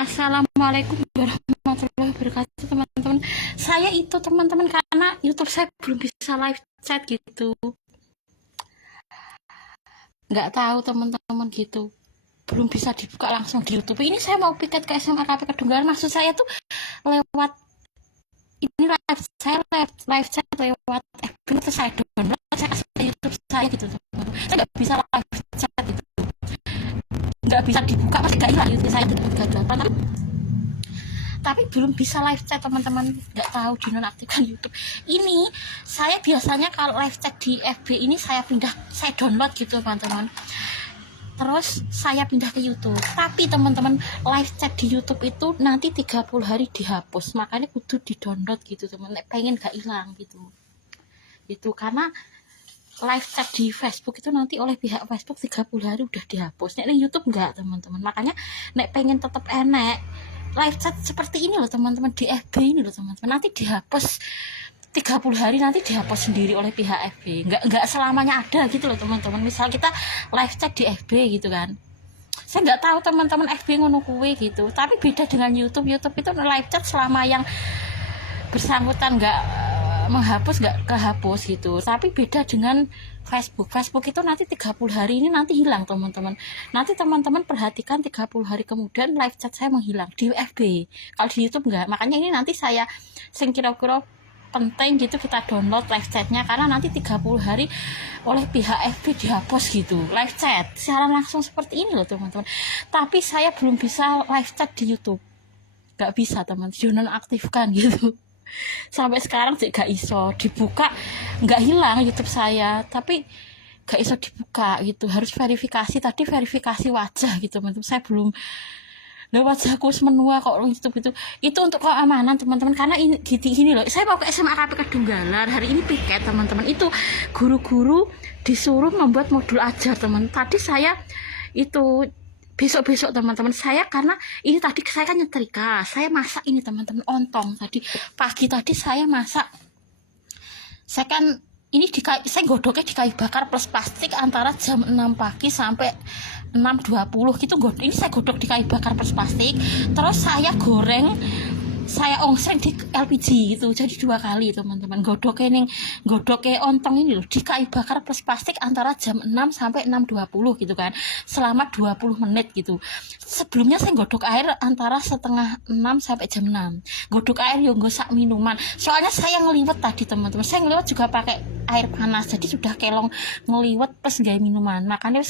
Assalamualaikum warahmatullahi wabarakatuh, teman-teman. Saya itu teman-teman karena YouTube saya belum bisa live chat gitu. Nggak tahu teman-teman gitu. Belum bisa dibuka langsung di YouTube. Ini saya mau piket ke SMA KP Kedunggaran. Maksud saya tuh lewat ini live chat lewat FB itu saya download, saya kasih ke YouTube saya gitu, teman-teman. Saya nggak bisa live chat gitu. Nggak bisa dibuka, pasti nggak hilang YouTube saya itu gagal. Tapi belum bisa live chat, teman-teman. Nggak tahu dinonaktifkan YouTube ini. Saya biasanya kalau live chat di FB ini saya download gitu, teman-teman, terus saya pindah ke YouTube. Tapi teman-teman, live chat di YouTube itu nanti 30 hari dihapus, makanya kudu di download gitu, teman, pengen gak hilang gitu karena live chat di Facebook itu nanti oleh pihak Facebook 30 hari udah dihapus. Nek YouTube enggak, teman-teman. Makanya nek pengen tetap enak live chat seperti ini loh, teman-teman, di FB ini loh, teman-teman, nanti dihapus 30 hari, nanti dihapus sendiri oleh pihak FB. Enggak selamanya ada gitu loh, teman-teman. Misal kita live chat di FB gitu kan, saya nggak tahu teman-teman FB ngono kuwe gitu. Tapi beda dengan YouTube itu live chat selama yang bersangkutan nggak menghapus, nggak kehapus gitu. Tapi beda dengan Facebook itu nanti 30 hari ini nanti hilang, teman-teman. Nanti teman-teman perhatikan 30 hari kemudian live chat saya menghilang di FB. Kalau di YouTube enggak. Makanya ini nanti saya sing kira-kira penting gitu kita download live chatnya, karena nanti 30 hari oleh pihak FB dihapus gitu live chat siaran langsung seperti ini loh, teman-teman. Tapi saya belum bisa live chat di YouTube, nggak bisa, teman, dinonaktifkan gitu. Sampai sekarang sih gak iso dibuka, nggak hilang YouTube saya, tapi gak iso dibuka gitu, harus verifikasi. Tadi verifikasi wajah gitu, teman-teman. Saya belum, nah wajahku menua kok YouTube itu untuk keamanan, teman-teman, karena ini gini loh, saya mau ke SMA KP Kedunggaran hari ini piket, teman-teman. Itu guru-guru disuruh membuat modul ajar, teman. Tadi saya itu besok teman-teman, saya karena ini tadi saya kan nyetrika, saya masak ini, teman-teman, ontong. Tadi pagi tadi saya masak, saya kan ini saya godoknya di kayu bakar plus plastik antara jam 6 pagi sampai 6.20 gitu. Ini saya godok di kayu bakar plus plastik, terus saya goreng, saya ongseng di LPG gitu. Jadi 2 kali, teman-teman, godoknya ontong ini loh di kayu bakar plus plastik antara jam 6 sampai 6.20 gitu kan, selama 20 menit gitu. Sebelumnya saya godok air antara setengah 6 sampai jam 6. Godok air yang gak sak minuman, soalnya saya ngeliwet tadi, teman-teman. Saya ngeliwet juga pakai air panas, jadi sudah kelong ngeliwet plus gaya minuman. Makanya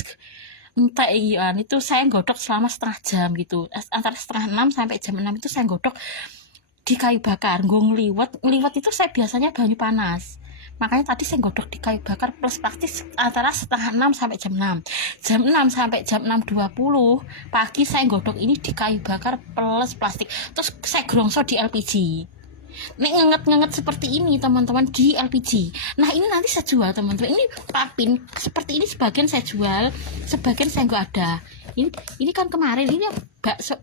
entah iya, itu saya godok selama setengah jam gitu, antara setengah 6 sampai jam 6 itu saya godok di kayu bakar. Gue ngeliwet itu saya biasanya banyu panas, makanya tadi saya godok di kayu bakar plus plastik antara setengah 6 sampai jam 6. Jam 6 sampai jam 6.20 pagi saya godok ini di kayu bakar plus plastik, terus saya gerongso di LPG. Nek ngenget seperti ini, teman-teman, di LPG. Nah ini nanti saya jual, teman-teman. Ini papin seperti ini, sebagian saya jual, sebagian saya nggak ada. Ini kan kemarin ini bakso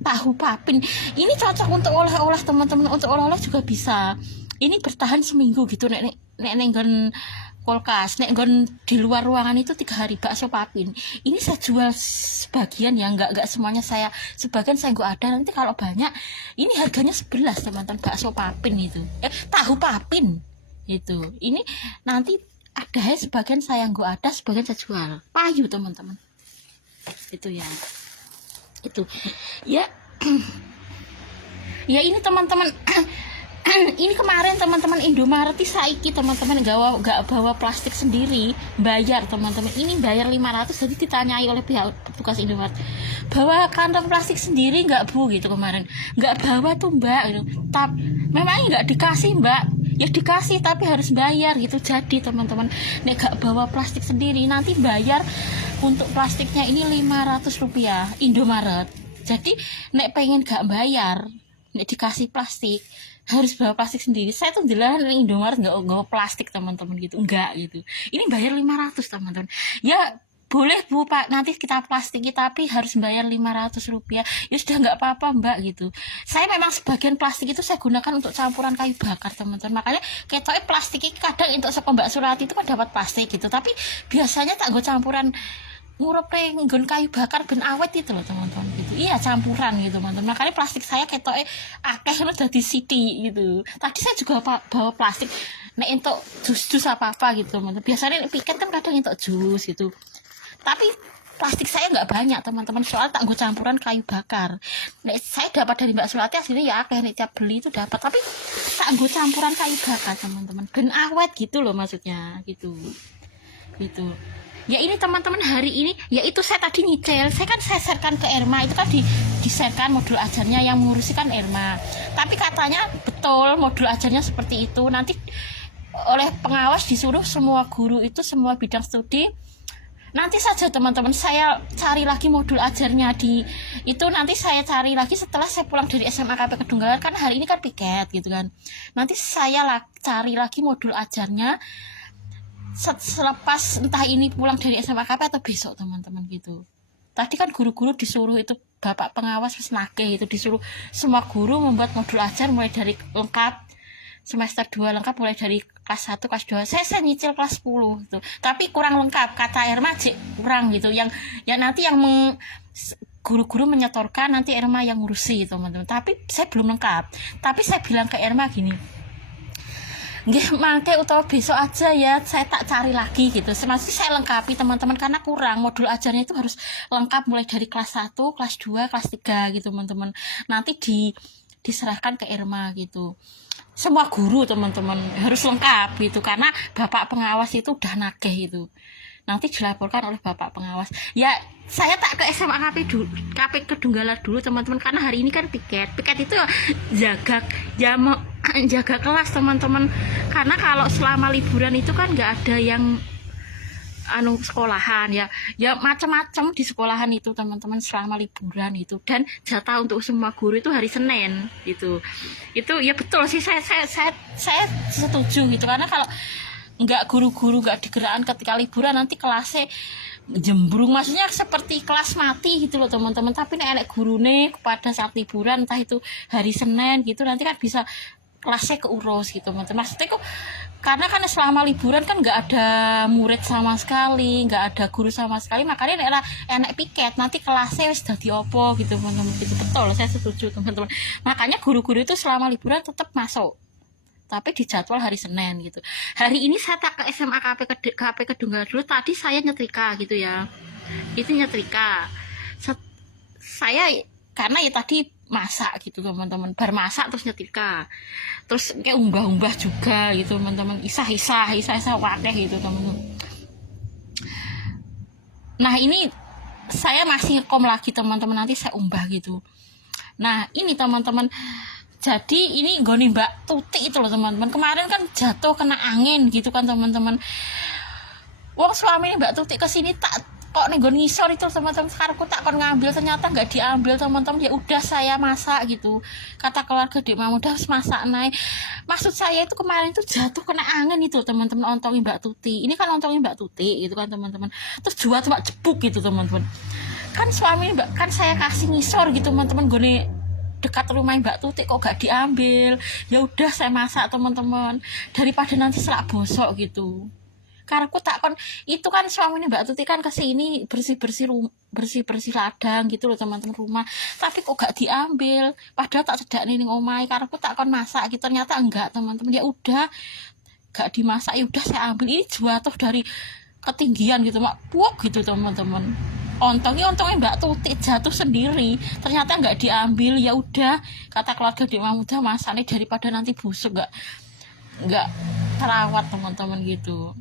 tahu papin, ini cocok untuk oleh-oleh, teman-teman. Untuk oleh-oleh juga bisa. Ini bertahan seminggu gitu, nek nggon kulkas, nek nggon di luar ruangan itu 3 hari. Bakso papin ini saya jual sebagian ya, nggak semuanya, saya sebagian saya nggak ada. Nanti kalau banyak ini harganya 11, teman-teman. Bakso papin itu tahu papin itu, ini nanti ada sebagian saya nggak ada, sebagian saya jual payu, teman-teman. Itu ya, itu ya. Ya ini, teman-teman, ini kemarin, teman-teman, Indomaret saiki, teman-teman, nggak bawa plastik sendiri, bayar, teman-teman. Ini bayar 500. Jadi ditanyai oleh pihak petugas Indomaret, bawa kantong plastik sendiri nggak, Bu, gitu. Kemarin nggak bawa tuh, Mbak, gitu. Memang nggak dikasih, Mbak. Ya dikasih tapi harus bayar gitu. Jadi, teman-teman, nek gak bawa plastik sendiri nanti bayar untuk plastiknya ini 500 rupiah Indomaret. Jadi nek pengen gak bayar, nek dikasih plastik harus bawa plastik sendiri. Saya tuh jelas Indomaret nggak plastik, teman-teman, gitu, enggak gitu. Ini bayar 500, teman-teman. Ya boleh, Bu, Pak, nanti kita plastiki tapi harus bayar 500 rupiah. Ya sudah, nggak apa-apa, Mbak, gitu. Saya memang sebagian plastik itu saya gunakan untuk campuran kayu bakar, teman-teman. Makanya ketoknya plastik ini kadang untuk saka Mbak Surati itu kan dapat plastik gitu, tapi biasanya tak gue campuran ngurup nggon kayu bakar ben awet itu loh, teman-teman, gitu. iya campuran gitu teman-teman. Makanya plastik saya ketoke akeh lo dadi sithik gitu. Tadi saya juga bawa plastik nek entuk jus apa gitu teman-teman. Biasanya piket kan kadang entuk jus gitu, tapi plastik saya nggak banyak teman-teman, soal tak gue campuran kayu bakar. Nek saya dapat dari Mbak Sulati aslinya ya akeh, nek tiap beli itu dapat, tapi tak gue campuran kayu bakar teman-teman, ben awet gitu loh maksudnya gitu. Ya ini teman-teman, hari ini ya itu saya tadi nyicil, saya kan share-kan ke Erma, itu kan di-share-kan modul ajarnya, yang mengurusi kan Erma. Tapi katanya betul modul ajarnya seperti itu, nanti oleh pengawas disuruh semua guru itu, semua bidang studi, nanti saja teman-teman saya cari lagi modul ajarnya di itu, nanti saya cari lagi setelah saya pulang dari SMA KP Kedunggalan, kan hari ini kan piket gitu kan, nanti saya cari lagi modul ajarnya selepas entah ini pulang dari SMA KP atau besok teman-teman gitu. Tadi kan guru-guru disuruh itu, bapak pengawas wis nagih itu, disuruh semua guru membuat modul ajar mulai dari lengkap semester 2 lengkap, mulai dari kelas 1 kelas 2. Saya nyicil kelas 10 gitu. Tapi kurang lengkap, kata Erma kurang gitu. Yang nanti yang guru-guru menyetorkan, nanti Erma yang ngurusi teman-teman. Tapi saya belum lengkap. Tapi saya bilang ke Erma gini, nggih mangke utawa besok aja ya, saya tak cari lagi gitu. Semasa saya lengkapi teman-teman, karena kurang modul ajarnya itu harus lengkap mulai dari kelas 1, kelas 2, kelas 3 gitu teman-teman. Nanti diserahkan ke Erma gitu. Semua guru teman-teman harus lengkap gitu, karena bapak pengawas itu udah nagih itu. Nanti dilaporkan oleh bapak pengawas. Ya saya tak ke SMA KP Kedunggalan dulu teman-teman, karena hari ini kan piket itu jaga kelas teman-teman, karena kalau selama liburan itu kan nggak ada yang sekolahan ya macam-macam di sekolahan itu teman-teman selama liburan itu, dan jatah untuk semua guru itu hari Senin gitu. Itu ya betul sih, saya setuju gitu, karena kalau nggak guru-guru nggak digerakkan ketika liburan, nanti kelasnya jembrung, maksudnya seperti kelas mati gitu loh teman-teman. Tapi nek gurune pada saat liburan, entah itu hari Senin gitu, nanti kan bisa kelasnya keurus gitu teman-teman. Maksudnya kok karena kan selama liburan kan nggak ada murid sama sekali, nggak ada guru sama sekali, makanya enak piket, nanti kelasnya wis dadi opo gitu teman-teman. Itu betul, saya setuju teman-teman. Makanya guru-guru itu selama liburan tetap masuk, tapi di jadwal hari Senin gitu. Hari ini saya tak ke SMA KP Kedunggalan dulu, tadi saya nyetrika gitu ya, itu nyetrika saya karena ya tadi masak gitu teman-teman, bar masak terus nyetrika, terus kayak umbah juga gitu teman-teman, isah wakeh gitu teman-teman. Nah ini saya masih ngekom lagi teman-teman, nanti saya umbah gitu. Nah ini teman-teman, jadi ini goni Mbak Tuti itu loh teman-teman, kemarin kan jatuh kena angin gitu kan teman-teman. Wong suami Mbak Tuti kesini tak kok nih gue ngisor itu teman-teman, sekarang aku tak kon ngambil, ternyata nggak diambil teman-teman. Ya udah saya masak gitu, kata keluarga Dek Mam udah masak naik. Maksud saya itu kemarin itu jatuh kena angin itu teman-teman, ontongin Mbak Tuti. Ini kan ontongin Mbak Tuti gitu kan teman-teman, terus jual cuma jebuk gitu teman-teman. Kan suami Mbak, kan saya kasih ngisor gitu teman-teman, gue dekat rumah Mbak Tuti kok gak diambil. Ya udah saya masak teman-teman, daripada nanti selak bosok gitu. Karena aku tak kon itu kan suaminya Mbak Tuti kan kesini bersih ladang gitu loh teman-teman rumah, tapi kok gak diambil, padahal tak sedak ning omahe. Karena aku tak kon masak gitu, ternyata enggak teman-teman. Ya udah gak dimasak, ya udah saya ambil. Ini jatuh dari ketinggian gitu mak, puak gitu teman-teman. Ontongnya Mbak Tuti jatuh sendiri, ternyata nggak diambil. Ya udah kata keluarga Dek Mam udah masak nih, daripada nanti busuk nggak terawat teman-teman gitu.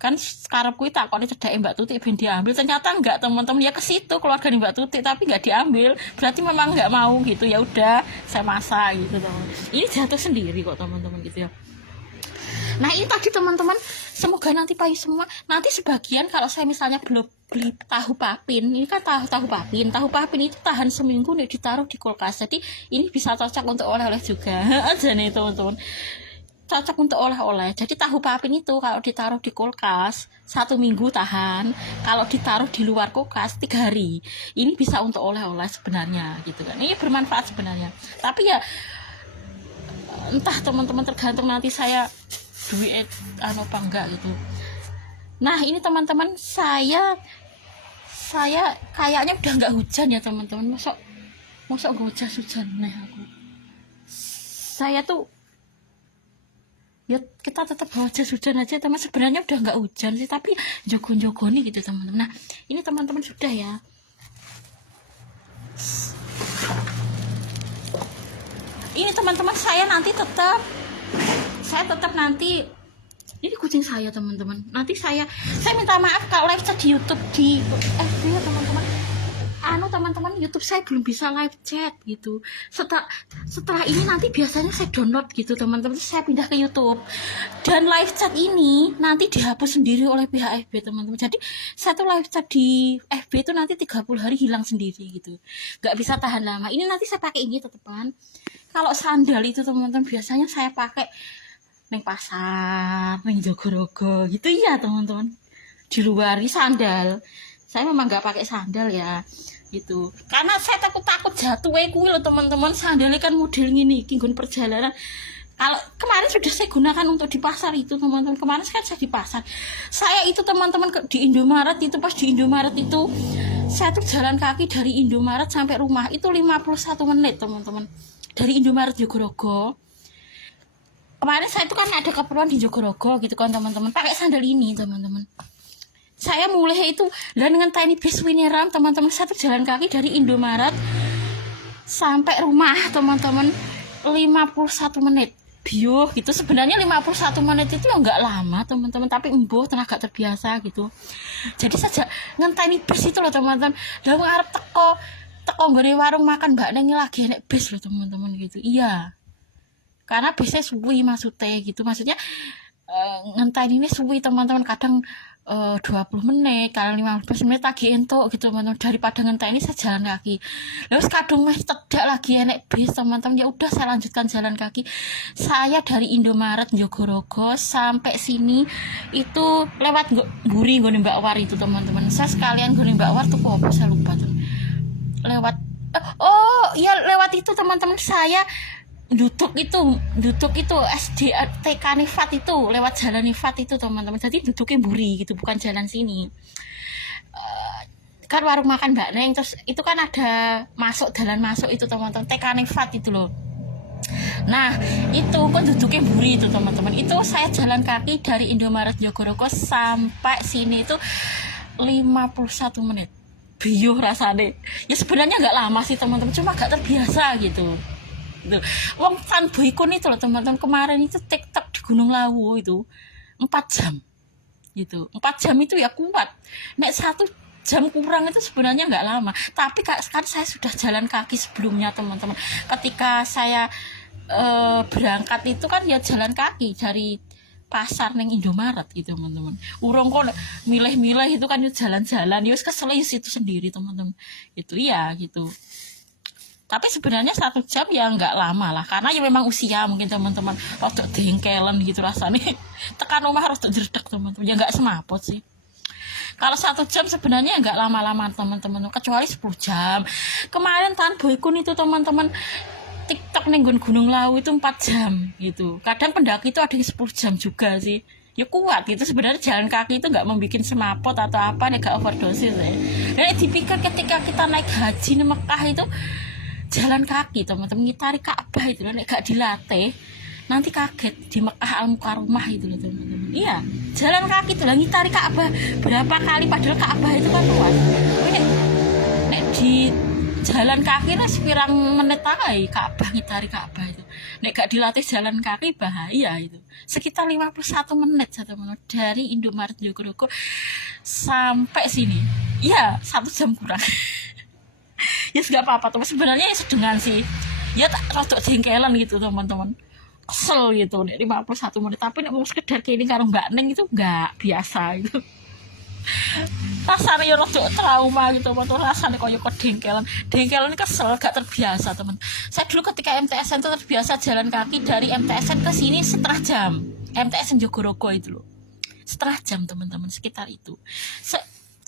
Kan sekarang kuwi takone cedake Mbak Tuti ben diambil, ternyata enggak teman-teman. Ya ke situ keluarga Mbak Tuti tapi enggak diambil, berarti memang enggak mau gitu. Ya udah saya masak gitu teman-teman. Ini jatuh sendiri kok teman-teman gitu ya. Nah ini tadi teman-teman, semoga nanti payu semua. Nanti sebagian kalau saya misalnya belum beli tahu papin, ini kan tahu papin itu tahan seminggu nih ditaruh di kulkas, jadi ini bisa cocok untuk oleh-oleh juga aja nih teman-teman, cocok untuk oleh-oleh. Jadi tahu papin itu kalau ditaruh di kulkas 1 minggu tahan, kalau ditaruh di luar kulkas 3 hari. Ini bisa untuk oleh-oleh sebenarnya gitu kan. Ini bermanfaat sebenarnya. Tapi ya entah teman-teman, tergantung nanti saya duit apa enggak gitu. Nah ini teman-teman, saya saya kayaknya udah nggak hujan ya teman-teman. Masuk nggak hujan nih aku. Saya tuh ya kita tetap bawa jas hujan aja teman. Sebenarnya udah nggak hujan sih, tapi jogo-jogoni gitu teman-teman. Nah ini teman-teman sudah ya. Ini teman-teman saya tetap nanti ini kucing saya teman-teman. Nanti saya minta maaf kalau live chat di YouTube di FB ya teman-teman. Teman-teman YouTube saya belum bisa live chat gitu. Setelah ini nanti biasanya saya download gitu teman-teman. Saya pindah ke YouTube. Dan live chat ini nanti dihapus sendiri oleh pihak FB teman-teman. Jadi satu live chat di FB itu nanti 30 hari hilang sendiri gitu. Gak bisa tahan lama. Ini nanti saya pakai ini teman-teman. Kalau sandal itu teman-teman biasanya saya pakai neng pasar, neng Jogorogo gitu ya teman-teman. Di luar ini sandal. Saya memang nggak pakai sandal ya gitu. Karena saya takut jatuh kuwi loh teman-teman. Sandalnya kan model gini, kinggon perjalanan. Kalau kemarin sudah saya gunakan untuk di pasar itu teman-teman. Kemarin kan saya di pasar. Saya itu teman-teman di Indomaret itu, pas di Indomaret itu saya tuh jalan kaki dari Indomaret sampai rumah itu 51 menit teman-teman. Dari Indomaret Jogorogo. Kemarin saya itu kan ada keperluan di Jogorogo gitu kan teman-teman. Pakai sandal ini teman-teman. Saya mulai itu dan dengan tiny bis Wineram teman-teman. Saya tuh jalan kaki dari Indomaret sampai rumah teman-teman 51 menit. Bio gitu. Sebenarnya 51 menit itu ya nggak lama teman-teman, tapi embuh tenaga terbiasa gitu. Jadi saja ngenteni bis itu loh teman-teman. Lah ngarep teko nggone warung makan Mbak Neng lagi nek bis loh teman-teman gitu. Iya. Karena biasanya suwi maksudnya gitu. Maksudnya ngenteni ini suwi teman-teman, kadang 20 menit, kalau 15 menit lagi entuk gitu teman-teman. Daripada ngenteni saya jalan kaki. Lalu kadung wis tedak lagi enek bis teman-teman. Ya udah saya lanjutkan jalan kaki. Saya dari Indomaret Jogorogo sampai sini itu lewat Guri nggone Mbak War itu teman-teman. Saya sekalian nggone Mbak War tuh apa saya lupa tuh. Lewat lewat itu teman-teman. Saya duduk itu SD TK Nifat itu lewat jalan Nifat itu teman-teman. Jadi duduknya Buri gitu, bukan jalan sini. Kan warung makan Mbak Neng, terus itu kan ada jalan masuk itu teman-teman, TK Nifat itu loh. Nah itu kan duduknya Buri itu teman-teman. Itu saya jalan kaki dari Indomaret Jogorogo sampai sini itu 51 menit. Biuh rasanya. Ya sebenarnya nggak lama sih teman-teman, cuma gak terbiasa gitu. Wong fanboy kun itu loh teman-teman, kemarin itu TikTok di Gunung Lawu itu 4 jam gitu. 4 jam itu ya kuat. Nek 1 jam kurang itu sebenarnya nggak lama, tapi kan saya sudah jalan kaki sebelumnya teman-teman. Ketika saya berangkat itu kan ya jalan kaki dari pasar neng Indomaret gitu teman-teman. Urung kok milih-milih itu kan jalan-jalan ya kesel itu sendiri teman-teman. Itu ya gitu. Tapi sebenarnya 1 jam ya nggak lama lah, karena ya memang usia mungkin teman-teman waktu dengkelan gitu rasanya. Tekan rumah harus derdek teman-teman, ya nggak semaput sih. Kalau 1 jam sebenarnya nggak lama-lama teman-teman, kecuali 10 jam. Kemarin Tan Boykun itu teman-teman TikTok nenggon Gunung Lawu itu 4 jam gitu. Kadang pendaki itu ada yang 10 jam juga sih. Ya kuat gitu. Sebenarnya jalan kaki itu nggak membuat semaput atau apa, nggak overdosis ya. Dan dipikir ketika kita naik haji di Mekah itu jalan kaki teman-teman, ngitari Ka'bah itu loh, nek gak dilatih nanti kaget di Mekah Al-Mukarramah itu loh teman-teman. Iya, jalan kaki itu lah ngitari Ka'bah berapa kali, padahal Ka'bah itu kan luas. Nek di jalan kaki lah sepirang menit aja Ka'bah, ngitari Ka'bah itu. Nek gak dilatih jalan kaki bahaya itu. Sekitar 51 menit teman-teman dari Indomaret Jogorogo sampai sini. Iya, 1 jam kurang. Ya nggak apa-apa teman, sebenarnya ya sedengan sih ya, tak rodok jengkelan gitu teman-teman, kesel gitu nih 51 menit. Tapi nek mau sekedar kayak ini karo Mbak Neng itu nggak biasa gitu. Rasanya ya rodok trauma gitu teman-teman, rasanya kok dengkelan kesel, gak terbiasa teman. Saya dulu ketika MTSN itu terbiasa jalan kaki dari MTSN ke sini setengah jam. MTSN Jogorogo itu loh, setengah jam teman-teman, sekitar itu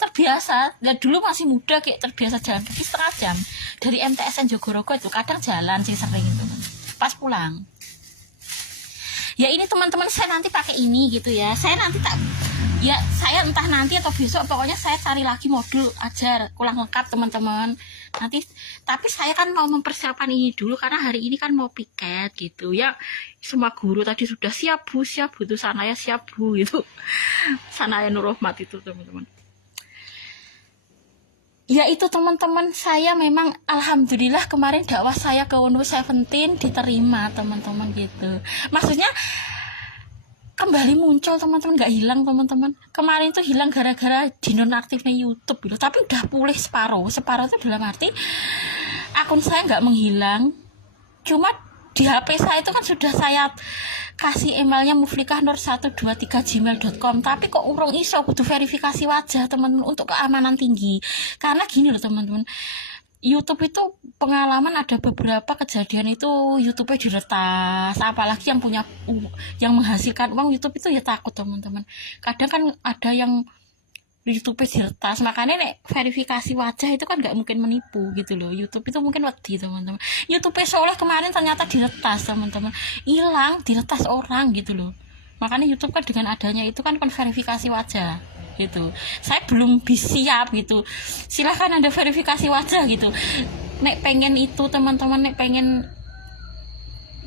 terbiasa. Dan dulu masih muda kayak terbiasa jalan kaki setengah jam dari MTSN Jogorogo itu. Kadang jalan sih sering itu pas pulang. Ya ini teman-teman saya nanti pakai ini gitu ya. Saya nanti tak Ya saya entah nanti atau besok, pokoknya saya cari lagi modul ajar ulang lengkap teman-teman nanti. Tapi saya kan mau mempersiapkan ini dulu karena hari ini kan mau piket gitu ya. Semua guru tadi sudah siap bu itu sana ya siap bu gitu. Sana ya Nur Rahmat itu teman-teman. Ya itu teman-teman, saya memang alhamdulillah kemarin dakwah saya ke UNU 17 diterima teman-teman gitu. Maksudnya kembali muncul teman-teman, nggak hilang teman-teman. Kemarin tuh hilang gara-gara dinonaktifnya YouTube gitu, tapi udah pulih separuh itu dalam arti akun saya nggak menghilang, cuma di HP saya itu kan sudah saya kasih emailnya muflikah nur123@gmail.com, tapi kok urung iso, butuh verifikasi wajah teman-teman untuk keamanan tinggi. Karena gini loh teman-teman, YouTube itu pengalaman ada beberapa kejadian itu YouTube-nya diretas, apalagi yang menghasilkan uang YouTube itu ya takut teman-teman. Kadang kan ada yang YouTube diretas, makanya nek verifikasi wajah itu kan nggak mungkin menipu gitu loh. YouTube itu mungkin wedi teman-teman. YouTube Soleh kemarin ternyata diretas teman-teman, hilang diretas orang gitu loh. Makanya YouTube kan dengan adanya itu kan verifikasi wajah gitu. Saya belum siap gitu. Silahkan ada verifikasi wajah gitu. Nek pengen itu teman-teman, nek pengen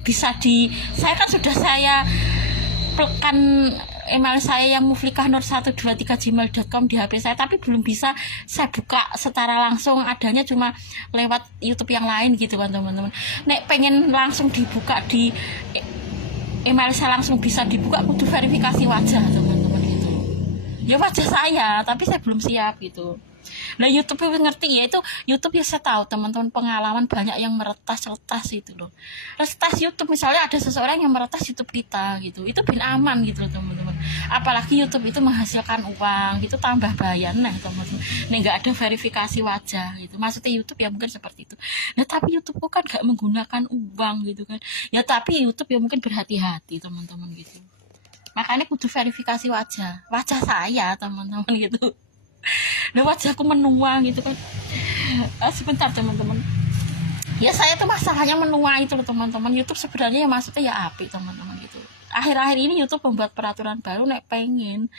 bisa saya kan sudah saya plekan email saya yang muflikah nur123@gmail.com di HP saya, tapi belum bisa saya buka secara langsung, adanya cuma lewat YouTube yang lain gitu kan teman-teman. Nek pengen langsung dibuka di email saya langsung bisa dibuka, kudu verifikasi wajah teman-teman gitu. Ya wajah saya, tapi saya belum siap gitu. Nah YouTube ngerti ya, itu YouTube ya saya tahu teman-teman, pengalaman banyak yang meretas itu loh. Retas YouTube, misalnya ada seseorang yang meretas YouTube kita gitu, itu bin aman gitu loh teman-teman. Apalagi YouTube itu menghasilkan uang, itu tambah bayar nah teman-teman. Nih nggak ada verifikasi wajah gitu, maksudnya YouTube ya mungkin seperti itu. Nah tapi YouTube kan nggak menggunakan uang gitu kan, ya tapi YouTube ya mungkin berhati-hati teman-teman gitu. Makanya kudu verifikasi wajah saya teman-teman gitu. Nah wajahku menua gitu kan. Sebentar teman-teman, ya saya tuh masalahnya menua itu loh teman-teman. YouTube sebenarnya ya maksudnya ya api teman-teman gitu. Akhir-akhir ini YouTube membuat peraturan baru, nek pengen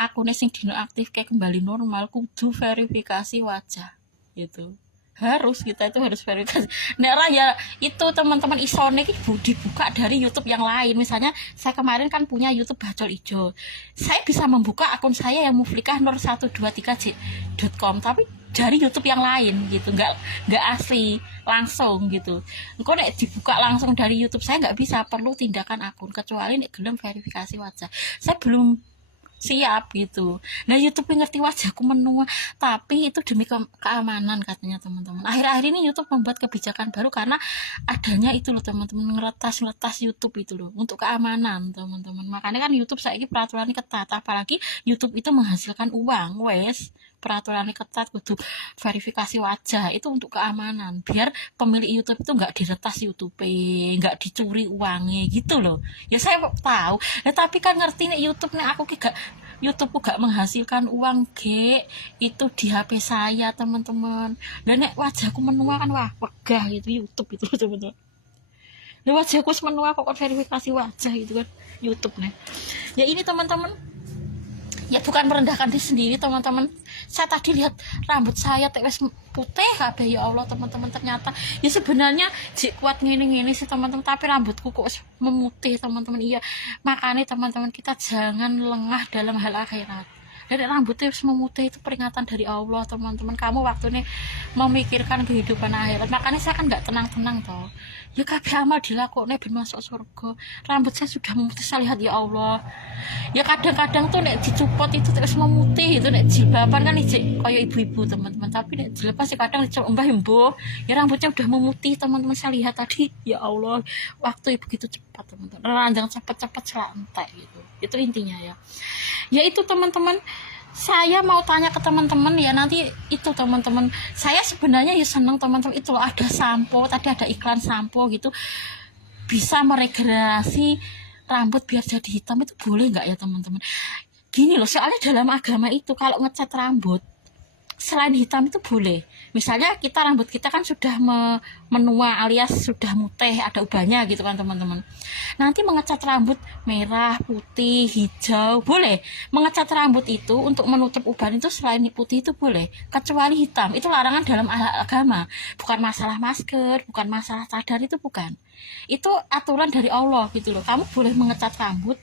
akunnya sing dinonaktif kayak kembali normal kudu verifikasi wajah gitu. Kita itu harus verifikasi. Nah ya itu teman-teman, isone dibuka dari YouTube yang lain. Misalnya saya kemarin kan punya YouTube Bacol Ijo, saya bisa membuka akun saya yang muflikah nur123@gmail.com, tapi dari YouTube yang lain gitu, nggak asli langsung gitu. Kok nek dibuka langsung dari YouTube saya nggak bisa, perlu tindakan akun, kecuali nek gelem verifikasi wajah. Saya belum siap gitu. Nah YouTube ngerti wajahku menua, tapi itu demi keamanan katanya teman-teman. Akhir-akhir ini YouTube membuat kebijakan baru karena adanya itu loh teman-teman, ngeretas YouTube itu loh untuk keamanan teman-teman. Makanya kan YouTube saiki peraturannya ketat, apalagi YouTube itu menghasilkan uang, peraturannya ketat, kudu verifikasi wajah itu untuk keamanan, biar pemilik YouTube itu nggak diretas YouTube, nggak dicuri uangnya gitu loh. Ya saya tahu, tapi kan ngerti nih YouTube nih aku YouTube gak menghasilkan uang itu di HP saya teman-teman. Dan nek wajahku menua kan wegah gitu YouTube itu teman-teman. Nah wajahku menua kok verifikasi wajah itu kan YouTube nih. Ya ini teman-teman, ya bukan merendahkan diri sendiri teman-teman. Saya tadi lihat rambut saya wes putih kabeh ya Allah teman-teman, ternyata ya sebenarnya jik kuat ngene sih teman-teman, tapi rambutku kok memutih teman-teman. Iya, makanya teman-teman kita jangan lengah dalam hal akhirat. Dan rambutnya harus memutih, itu peringatan dari Allah teman-teman. Kamu waktu ini memikirkan kehidupan akhirat, makanya saya kan nggak tenang-tenang toh. Ya kabeh amal dilakoni ben masuk surga. Rambut saya sudah memutih, saya lihat ya Allah. Ya kadang-kadang tuh nek dicupot itu terus memutih, itu nek jilbaban kan ijek kayak ibu-ibu teman-teman, tapi nek dilepas kadang mbah ya rambutnya udah memutih teman-teman. Saya lihat tadi ya Allah, waktu begitu cepat teman-teman, ranjang cepat-cepat selantai gitu. Itu intinya ya. Ya itu teman-teman, saya mau tanya ke teman-teman ya nanti itu teman-teman. Saya sebenarnya ya seneng teman-teman, itu loh ada sampo, tadi ada iklan sampo gitu, bisa meregenerasi rambut biar jadi hitam, itu boleh nggak ya teman-teman? Gini loh, soalnya dalam agama itu kalau ngecat rambut selain hitam itu boleh. Misalnya kita rambut kita kan sudah menua alias sudah mutih, ada ubannya gitu kan teman-teman. Nanti mengecat rambut merah, putih, hijau boleh. Mengecat rambut itu untuk menutup uban itu selain putih itu boleh, kecuali hitam. Itu larangan dalam agama. Bukan masalah masker, bukan masalah cadar, itu bukan. Itu aturan dari Allah gitu loh. Kamu boleh mengecat rambut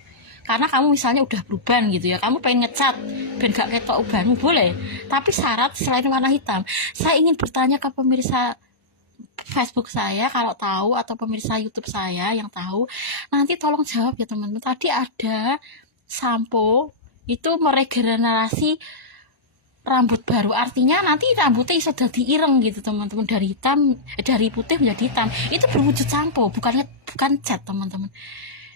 karena kamu misalnya udah beruban gitu ya, kamu pengen ngecat ben gak ketok ubanmu, boleh, tapi syarat selain warna hitam. Saya ingin bertanya ke pemirsa Facebook saya kalau tahu, atau pemirsa YouTube saya yang tahu, nanti tolong jawab ya teman-teman. Tadi ada sampo itu meregenerasi rambut baru, artinya nanti rambutnya iso dadi ireng gitu teman-teman, dari hitam dari putih menjadi hitam. Itu berwujud sampo, bukan cat teman-teman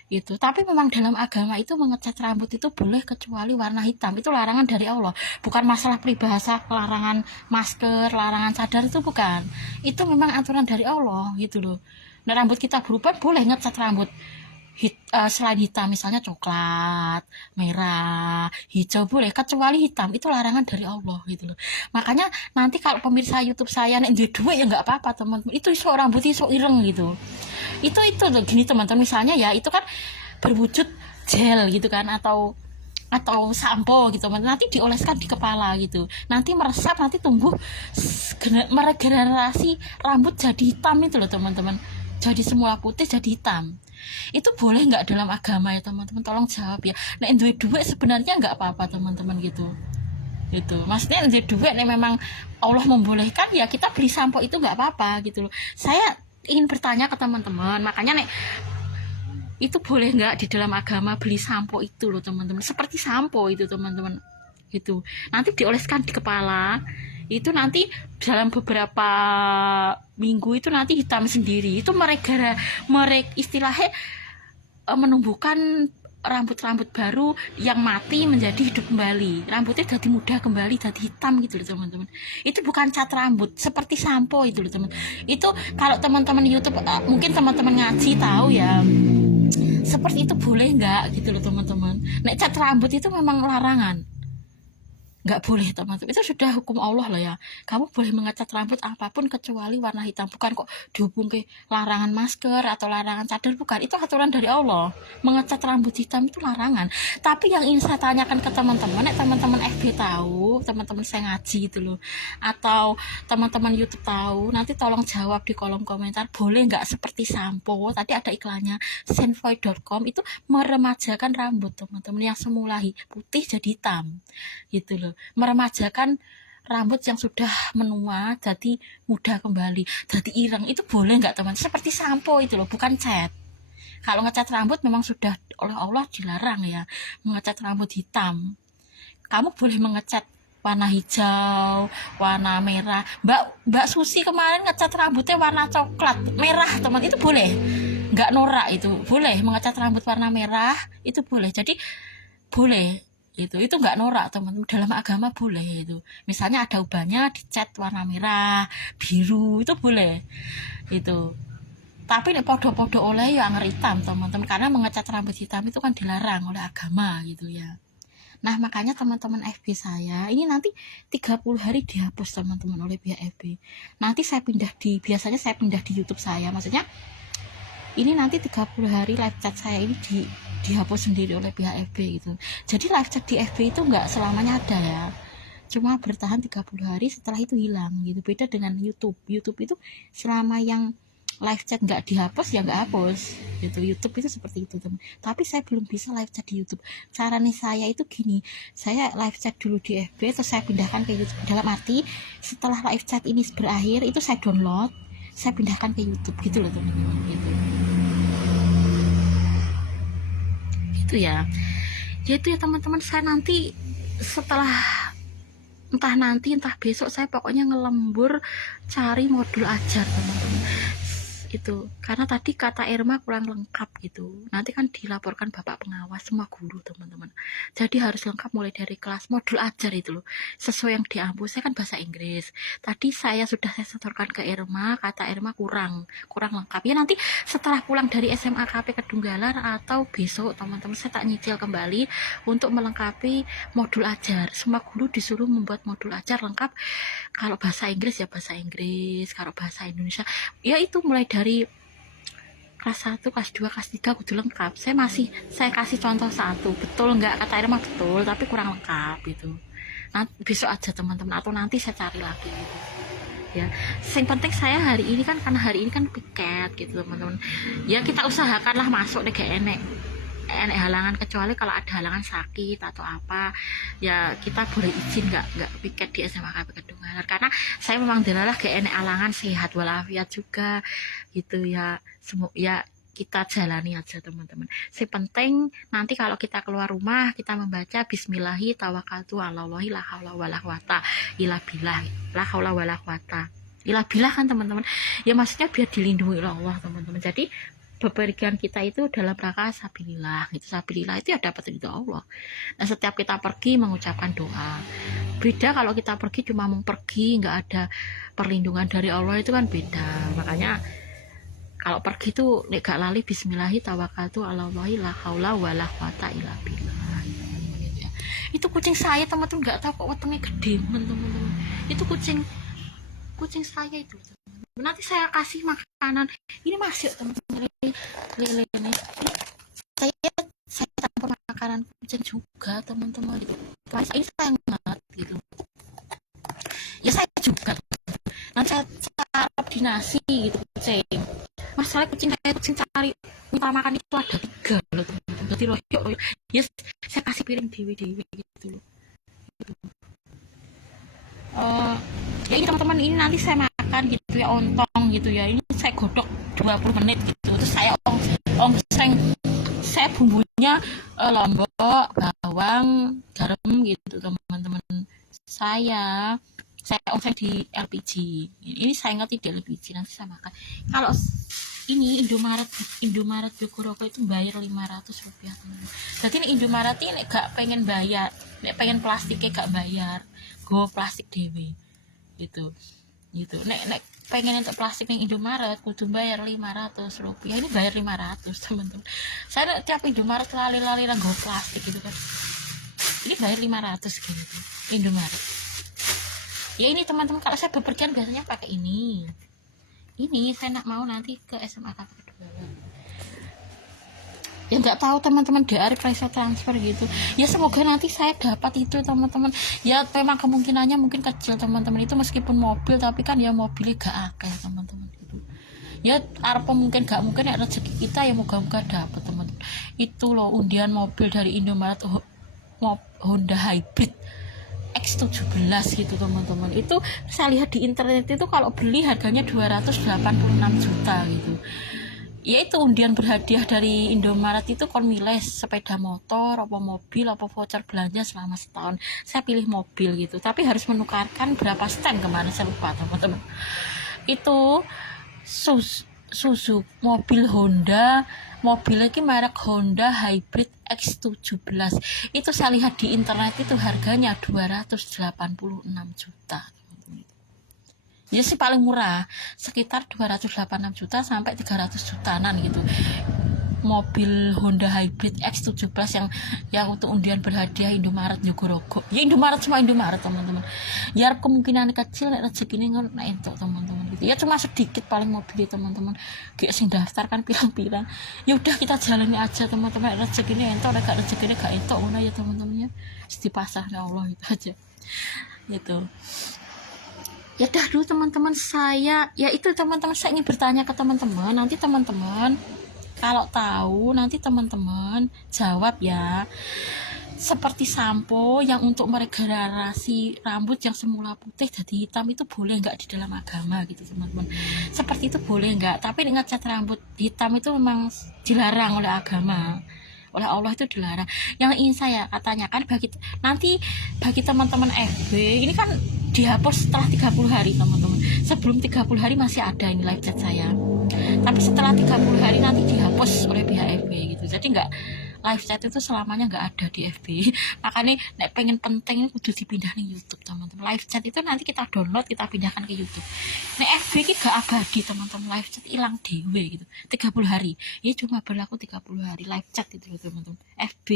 itu. Tapi memang dalam agama itu mengecat rambut itu boleh kecuali warna hitam. Itu larangan dari Allah, bukan masalah peribahasa larangan masker, larangan cadar, itu bukan. Itu memang aturan dari Allah gitu loh. Nah, rambut kita berubah boleh ngecat rambut selain hitam, misalnya coklat, merah, hijau boleh, kecuali hitam. Itu larangan dari Allah gitu loh. Makanya nanti kalau pemirsa YouTube saya nek duwe ya nggak apa-apa teman-teman, itu iso rambut iso ireng gitu. Itu gini teman-teman, misalnya ya itu kan berwujud gel gitu kan, atau sampo gitu, nanti dioleskan di kepala gitu, nanti meresap, nanti tumbuh meregenerasi rambut jadi hitam itu loh teman-teman, jadi semua putih jadi hitam. Itu boleh nggak dalam agama ya teman-teman? Tolong jawab ya. Nah, duit sebenarnya nggak apa-apa teman-teman gitu. Itu maksudnya duit nih memang Allah membolehkan ya, kita beli sampo itu nggak apa-apa gitu loh. Saya ingin bertanya ke teman-teman, makanya nih itu boleh nggak di dalam agama beli sampo itu loh teman-teman, seperti sampo itu teman-teman, itu nanti dioleskan di kepala, itu nanti dalam beberapa minggu itu nanti hitam sendiri. Itu istilahnya menumbuhkan rambut-rambut baru yang mati menjadi hidup kembali, rambutnya jadi muda kembali, jadi hitam gitu loh teman-teman. Itu bukan cat rambut seperti sampo itu loh teman. Itu kalau teman-teman YouTube mungkin teman-teman ngaji tahu ya, seperti itu boleh nggak gitu loh teman-teman. Nek cat rambut itu memang larangan, nggak boleh teman-teman, itu sudah hukum Allah lah ya. Kamu boleh mengecat rambut apapun kecuali warna hitam, bukan kok dihubung ke larangan masker atau larangan cadar, bukan. Itu aturan dari Allah, mengecat rambut hitam itu larangan. Tapi yang ingin saya tanyakan ke teman-teman, teman-teman FB tahu, teman-teman saya ngaji gitu loh, atau teman-teman YouTube tahu, nanti tolong jawab di kolom komentar, boleh nggak seperti sampo tadi ada iklannya senvoy.com, itu meremajakan rambut teman-teman yang semula putih jadi hitam gitu loh, meremajakan rambut yang sudah menua jadi muda kembali, jadi ireng. Itu boleh nggak teman? Seperti sampo itu loh, bukan cat. Kalau ngecat rambut memang sudah oleh Allah dilarang ya, mengecat rambut hitam. Kamu boleh mengecat warna hijau, warna merah. Mbak Susi kemarin ngecat rambutnya warna coklat merah teman, itu boleh. Nggak norak, itu boleh mengecat rambut warna merah, itu boleh. Jadi boleh itu nggak norak teman-teman, dalam agama boleh itu. Misalnya ada ubannya dicat warna merah, biru, itu boleh itu. Tapi nih podo-podo oleh yang hitam teman-teman, karena mengecat rambut hitam itu kan dilarang oleh agama gitu ya. Nah, makanya teman-teman FB saya ini nanti 30 hari dihapus teman-teman oleh pihak FB. Nanti biasanya saya pindah di YouTube saya, maksudnya ini nanti 30 hari live chat saya ini dihapus sendiri oleh pihak FB gitu. Jadi live chat di FB itu nggak selamanya ada ya, cuma bertahan 30 hari, setelah itu hilang gitu. Beda dengan YouTube itu selama yang live chat nggak dihapus ya nggak hapus gitu. YouTube itu seperti itu teman. Tapi saya belum bisa live chat di YouTube. Caranya saya itu gini, saya live chat dulu di FB, terus saya pindahkan ke YouTube. Dalam arti setelah live chat ini berakhir, itu saya download, saya pindahkan ke YouTube gitu loh teman-teman gitu. Itu ya. Jadi ya teman-teman, saya nanti setelah entah besok, saya pokoknya ngelembur cari modul ajar teman-teman. Itu karena tadi kata Irma kurang lengkap gitu, nanti kan dilaporkan bapak pengawas semua guru teman-teman, jadi harus lengkap mulai dari kelas modul ajar itu loh, sesuai yang diampu. Saya kan bahasa Inggris, tadi saya setorkan ke Irma, kata Irma kurang lengkap ya. Nanti setelah pulang dari SMA KP Kedunggalan atau besok teman-teman saya tak nyicil kembali untuk melengkapi modul ajar. Semua guru disuruh membuat modul ajar lengkap, kalau bahasa Inggris ya bahasa Inggris, kalau bahasa Indonesia ya itu mulai dari kelas 1, kelas 2, kelas 3 kudu lengkap. Saya kasih contoh satu, betul nggak kata Irma betul, tapi kurang lengkap gitu. Nanti besok aja teman-teman, atau nanti saya cari lagi gitu. Ya, yang penting saya hari ini kan, karena hari ini kan piket gitu teman-teman. Ya kita usahakanlah masuk deh, kayak enek halangan, kecuali kalau ada halangan sakit atau apa ya kita boleh izin nggak piket di SMA KP Kedunggalan, karena saya memang delalah gak enek halangan, sehat walafiat juga gitu ya. Ya kita jalani aja teman-teman. Penting nanti kalau kita keluar rumah kita membaca bismillahi tawakkaltu alallahi la haula wala quwata illa billah, la haula wala quwata illa billah kan teman-teman. Ya maksudnya biar dilindungi oleh Allah teman-teman. Jadi bepergian kita itu dalam rangka sabilillah gitu. Sabilillah itu ya dapat ridho Allah. Nah setiap kita pergi mengucapkan doa. Beda kalau kita pergi cuma mau pergi, nggak ada perlindungan dari Allah, itu kan beda. Makanya kalau pergi tuh nek gak lali bismillahi tawakkaltu alallahi la haula wala quwata illa billah. Itu kucing saya teman-teman, nggak tahu kok wetenge gede teman-teman. Itu kucing saya itu. Nanti saya kasih makanan. Ini masih teman-teman, lele ini. Saya campur makanan kucing juga teman-teman gitu. Ini sangat gitu. Ya saya juga. Nanti saya taruh di nasi gitu kucing. Masalah kucing cari minta makan itu ada 3 loh teman-teman. Jadi loh, yes, saya kasih piring dewi gitu loh. Ya ini teman-teman, ini nanti saya makan gitu ya, ontong gitu ya. Ini saya godok 20 menit gitu, terus saya ongseng, saya bumbunya lombok, bawang, garam gitu teman-teman. Saya ongseng di LPG. Ini saya ngerti di LPG, nanti saya makan. Kalau ini Indomaret Jogorogo itu bayar 500 rupiah teman-teman. Jadi ini Indomaret ini gak pengen bayar, pengen plastiknya gak bayar, go plastik dewe gitu. Nek pengen untuk plastik yang Indomaret kudu bayar 500 rupiah. Ini bayar 500 teman-teman. Saya tiap Indomaret lali-lali go plastik gitu kan. Ini bayar 500 gitu Indomaret. Ya ini teman-teman, kalau saya bepergian biasanya pakai ini saya nak mau nanti ke SMA KP Kedunggalan. Ya nggak tahu teman-teman, DR price transfer gitu ya. Semoga nanti saya dapat itu teman-teman. Ya memang kemungkinannya mungkin kecil teman-teman, itu meskipun mobil tapi kan ya mobilnya gak akeh teman-teman gitu. Ya arpa mungkin gak mungkin ya, rezeki kita ya moga-moga dapat teman-teman. Itu loh undian mobil dari Indomaret, Honda Hybrid X17 gitu teman-teman. Itu saya lihat di internet itu kalau beli harganya 286 juta gitu. Ya itu undian berhadiah dari Indomaret itu kon milih sepeda motor, apa mobil, apa voucher belanja selama setahun. Saya pilih mobil gitu, tapi harus menukarkan berapa stand kemarin saya lupa teman-teman. Itu Suzuki mobil Honda, mobil lagi merek Honda Hybrid X17. Itu saya lihat di internet itu harganya 286 juta. Ya sih paling murah, sekitar 286 juta sampai 300 jutaan gitu. Mobil Honda Hybrid X17 yang untuk undian berhadiah Indomaret Jogorogo. Ya Indomaret, cuma Indomaret teman-teman. Ya kemungkinan kecil nek rezekinya ngono entuk teman-teman gitu. Ya cuma sedikit paling mobil teman-teman. Kayak sing daftar kan pirang-pirang. Ya udah kita jalani aja teman-teman. Rezekinya entuk, nek gak rezekinya gak entuk ngono ya teman-teman ya. Dipasrahnya Allah itu aja. Gitu. Ya dah dulu teman-teman, saya ya itu teman-teman, saya ingin bertanya ke teman-teman. Nanti teman-teman kalau tahu nanti teman-teman jawab ya. Seperti sampo yang untuk meregenerasi rambut yang semula putih jadi hitam itu boleh nggak di dalam agama gitu teman-teman? Seperti itu boleh nggak? Tapi ngecat rambut hitam itu memang dilarang oleh agama, oleh Allah itu dilarang. Yang ingin saya tanyakan bagi teman-teman FB ini kan dihapus setelah 30 hari teman-teman. Sebelum 30 hari masih ada ini live chat saya. Tapi setelah 30 hari nanti dihapus oleh pihak FB gitu. Jadi nggak, live chat itu selamanya nggak ada di FB. Makanya nek pengen penting kudu dipindah nih YouTube teman-teman. Live chat itu nanti kita download, kita pindahkan ke YouTube. Nek FB ini gak abadi teman-teman, live chat hilang dewe gitu. 30 hari. Ini cuma berlaku 30 hari live chat itu loh teman-teman. FB.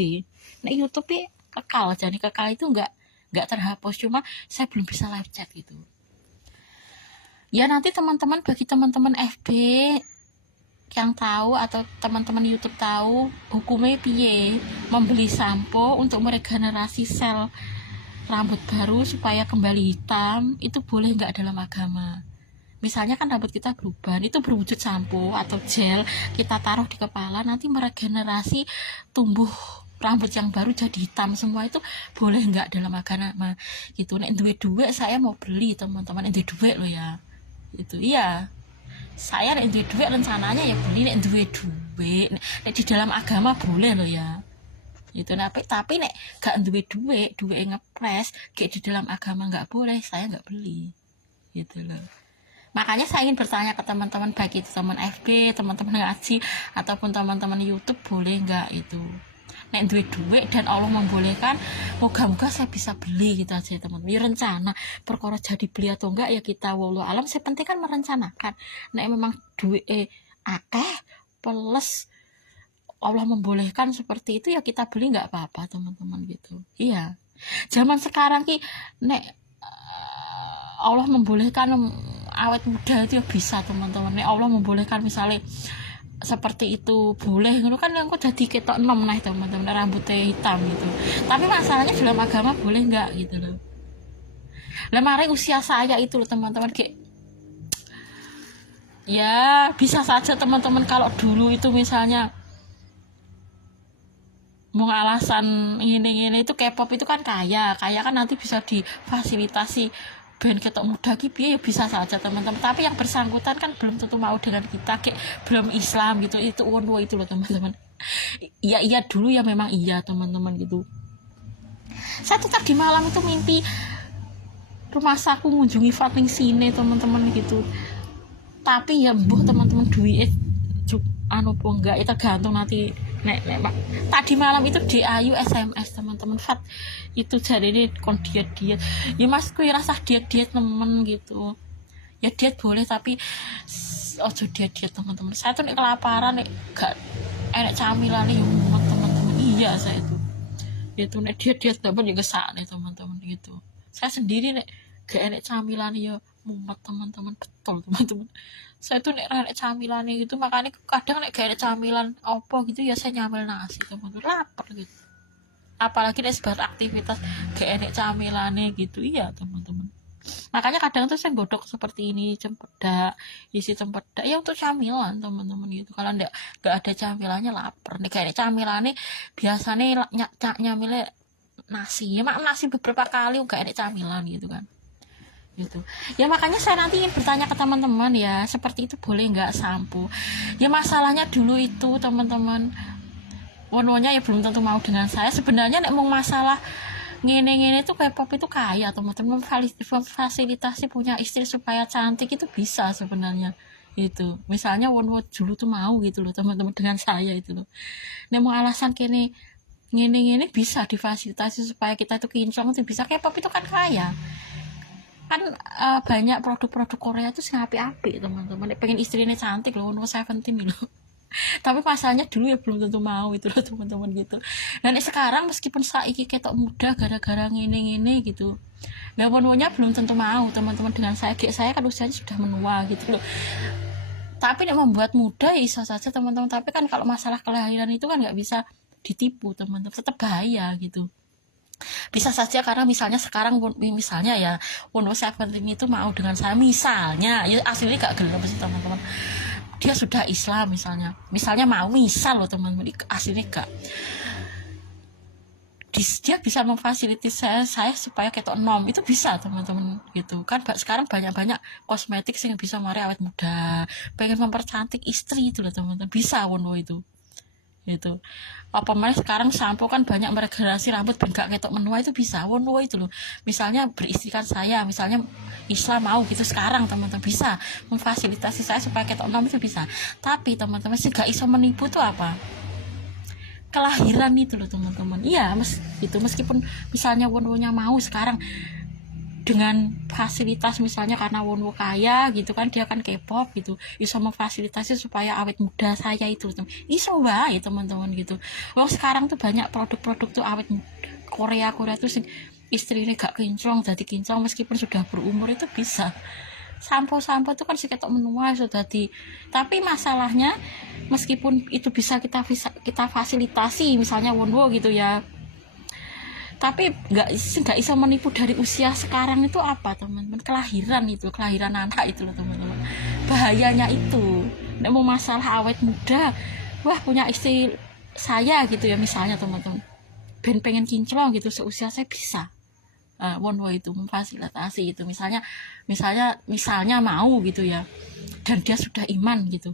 Nek YouTube ini kekal, jadi kekal itu nggak terhapus, cuma saya belum bisa live chat gitu. Ya nanti teman-teman, bagi teman-teman FB yang tahu atau teman-teman YouTube tahu hukumnya piye membeli sampo untuk meregenerasi sel rambut baru supaya kembali hitam, itu boleh nggak dalam agama? Misalnya kan rambut kita berubah, itu berwujud sampo atau gel, kita taruh di kepala, nanti meregenerasi tumbuh rambut yang baru jadi hitam semua, itu boleh nggak dalam agama gitu. Nek duit saya mau beli teman-teman, nek duit lo ya itu. Iya, saya nek duit rencananya ya beli nek duit nek di dalam agama boleh lo ya itu. Tapi nek gak duit ngepres kayak di dalam agama nggak boleh, saya nggak beli gitu loh. Makanya saya ingin bertanya ke teman-teman, baik itu teman FB, teman-teman ngaji, ataupun teman-teman YouTube, boleh nggak itu nek duit dan Allah membolehkan, moga-moga saya bisa beli gitu aja teman-teman. Ya rencana perkara jadi beli atau enggak ya kita wallahu alam, saya penting kan merencanakan. Nek memang duit akeh plus Allah membolehkan seperti itu ya kita beli, nggak apa-apa teman-teman gitu. Iya, zaman sekarang ki nek Allah membolehkan awet muda itu ya bisa teman-teman. Nek Allah membolehkan misalnya seperti itu boleh gitu kan, yang kok jadi ketok enom nah teman-teman, rambutnya hitam gitu. Tapi masalahnya dalam agama boleh nggak gitu loh. Lemari usia saya itu loh teman-teman, kayak ya bisa saja teman-teman kalau dulu itu misalnya mau alasan ini itu K-pop itu kan kaya kan nanti bisa difasilitasi band ketok muda gitu ya, bisa saja teman-teman. Tapi yang bersangkutan kan belum tentu mau dengan kita, kayak belum Islam gitu. Itu ono itu loh teman-teman. Iya dulu ya memang iya teman-teman gitu. Saya tuh tadi malam itu mimpi rumah saku mengunjungi Fatling Sine teman-teman gitu. Tapi ya mbuh teman-teman duit anu po enggak, itu tergantung nanti nek tadi malam itu di Ayu SMS teman-teman, Fat itu jadi ini kon diet ya masku ya rasa diet temen gitu. Ya diet boleh tapi ojo diet teman-teman. Saya tuh nek kelaparan, nek gak enak camilan ya mumet teman-teman. Iya saya itu nek diet dapat juga sak nih teman-teman gitu. Saya sendiri nek gak enak camilan ya mumet teman-teman, betul teman-teman. Saya tuh nek enak camilan gitu, makanya kadang nek gak enak camilan opo gitu ya saya nyamil nasi teman-teman, lapar gitu. Apalagi nek sebar aktivitas gak enak camilannya gitu. Iya teman-teman, makanya kadang tuh saya godok seperti ini, cempedak, isi cempedak ya untuk camilan teman-teman gitu. Kalau gak ada camilannya lapar nih, kayak camilannya biasanya nyamilnya nasi ya, nasi beberapa kali gak ada camilan gitu kan gitu. Ya makanya saya nanti ingin bertanya ke teman-teman ya, seperti itu boleh nggak sampo? Ya masalahnya dulu itu teman-teman, wononya ya belum tentu mau dengan saya. Sebenarnya nek mau masalah ngene tuh K-pop itu kaya teman-teman, fasilitasi punya istri supaya cantik itu bisa sebenarnya itu. Misalnya Wonwo dulu tuh mau gitu loh teman-teman dengan saya itu loh. Nek mau alasan ngene bisa difasilitasi supaya kita itu kinclong itu bisa. K-pop itu kan kaya kan, banyak produk-produk Korea itu sing api-api teman-teman. Pengen istrinya cantik loh, No 17 loh. Tapi masalahnya dulu ya belum tentu mau itu loh teman-teman gitu. Dan sekarang meskipun saiki ketok muda gara-gara ngene gitu, nah wononya belum tentu mau teman-teman dengan saya. Kayak saya kan usianya sudah menua gitu loh. Tapi nek membuat muda ya bisa saja teman-teman. Tapi kan kalau masalah kelahiran itu kan nggak bisa ditipu teman-teman, tetap bahaya gitu. Bisa saja karena misalnya sekarang misalnya ya Wono Seventeen itu mau dengan saya misalnya, ya aslinya gak gelap sih teman-teman, dia sudah Islam misalnya mau misal loh teman-teman, aslinya gak, dia bisa memfasilitasi saya supaya ketok nom itu bisa teman-teman gitu kan. Sekarang banyak kosmetik yang bisa mari awet muda, pengen mempercantik istri itu loh teman-teman, bisa Wono itu gitu. Apa malah sekarang sampo kan banyak meregenerasi rambut ben gak ketok menua, itu bisa Wono itu loh. Misalnya beristrikan saya, misalnya Islam mau gitu sekarang teman-teman bisa memfasilitasi saya supaya ketok nom itu bisa. Tapi teman-teman sih gak iso menipu tuh apa? Kelahiran itu loh teman-teman. Iya itu meskipun misalnya won-wonnya mau sekarang dengan fasilitas misalnya karena wonwo kaya gitu kan, dia kan K-pop gitu, iso memfasilitasi supaya awet muda saya itu iso wae teman-teman gitu. Wong sekarang tuh banyak produk-produk tuh awet Korea tuh istrinya gak kinclong jadi kinclong meskipun sudah berumur itu bisa. Sampo-sampo itu kan ketok menua sudah di, tapi masalahnya meskipun itu bisa kita fasilitasi misalnya wonwo gitu ya, tapi nggak bisa menipu dari usia sekarang itu apa teman-teman, kelahiran anak itu loh teman-teman, bahayanya itu. Nek mau masalah awet muda, wah punya istri saya gitu ya misalnya teman-teman, ben pengen kinclong gitu seusia saya bisa wonwo itu memfasilitasi itu misalnya mau gitu ya, dan dia sudah iman gitu,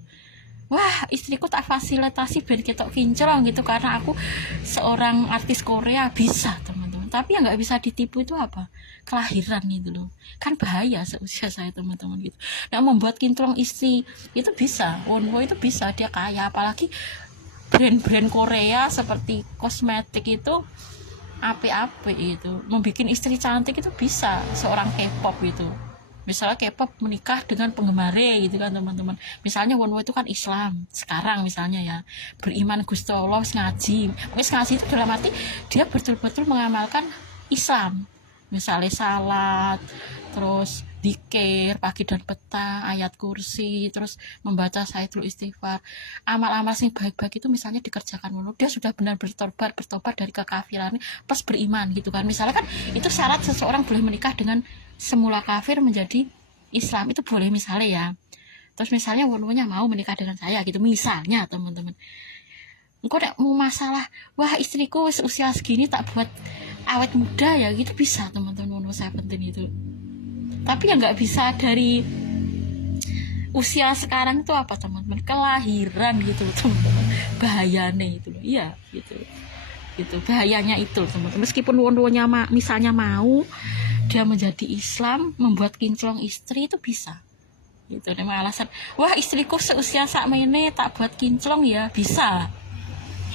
wah istriku tak fasilitasi ben ketok kinclong gitu karena aku seorang artis Korea bisa teman-teman. Tapi yang nggak bisa ditipu itu apa? Kelahiran itu loh, kan bahaya seusia saya teman-teman gitu. Nah membuat kinclong istri itu bisa, wonwo itu bisa, dia kaya, apalagi brand-brand Korea seperti kosmetik itu api-api itu, membuat istri cantik itu bisa seorang K-pop itu. Misalnya K-pop menikah dengan penggemarnya gitu kan teman-teman. Misalnya wonwo itu kan Islam sekarang misalnya ya, beriman Gusti Allah, ngaji. Ngaji itu dalam arti dia betul-betul mengamalkan Islam. Misalnya salat, terus dzikir pagi dan petang, ayat kursi, terus membaca Sayyidul Istighfar, amal-amal sing baik-baik itu misalnya dikerjakan dulu, dia sudah benar bertobat dari kekafiran plus beriman gitu kan. Misalnya kan itu syarat seseorang boleh menikah dengan semula kafir menjadi Islam, itu boleh misalnya ya. Terus misalnya wonwonya mau menikah dengan saya gitu misalnya teman-teman, engkau mau masalah wah istriku usia segini tak buat awet muda ya gitu, bisa teman-teman wonwo 17 itu. Tapi yang nggak bisa dari usia sekarang itu apa teman-teman, kelahiran gitu teman-teman, bahayanya itu loh. Iya gitu bahayanya itu teman-teman. Meskipun wonwonya misalnya mau dia menjadi Islam, membuat kinclong istri itu bisa gitu. Memang alasan wah istriku seusia sak mene tak buat kinclong ya bisa,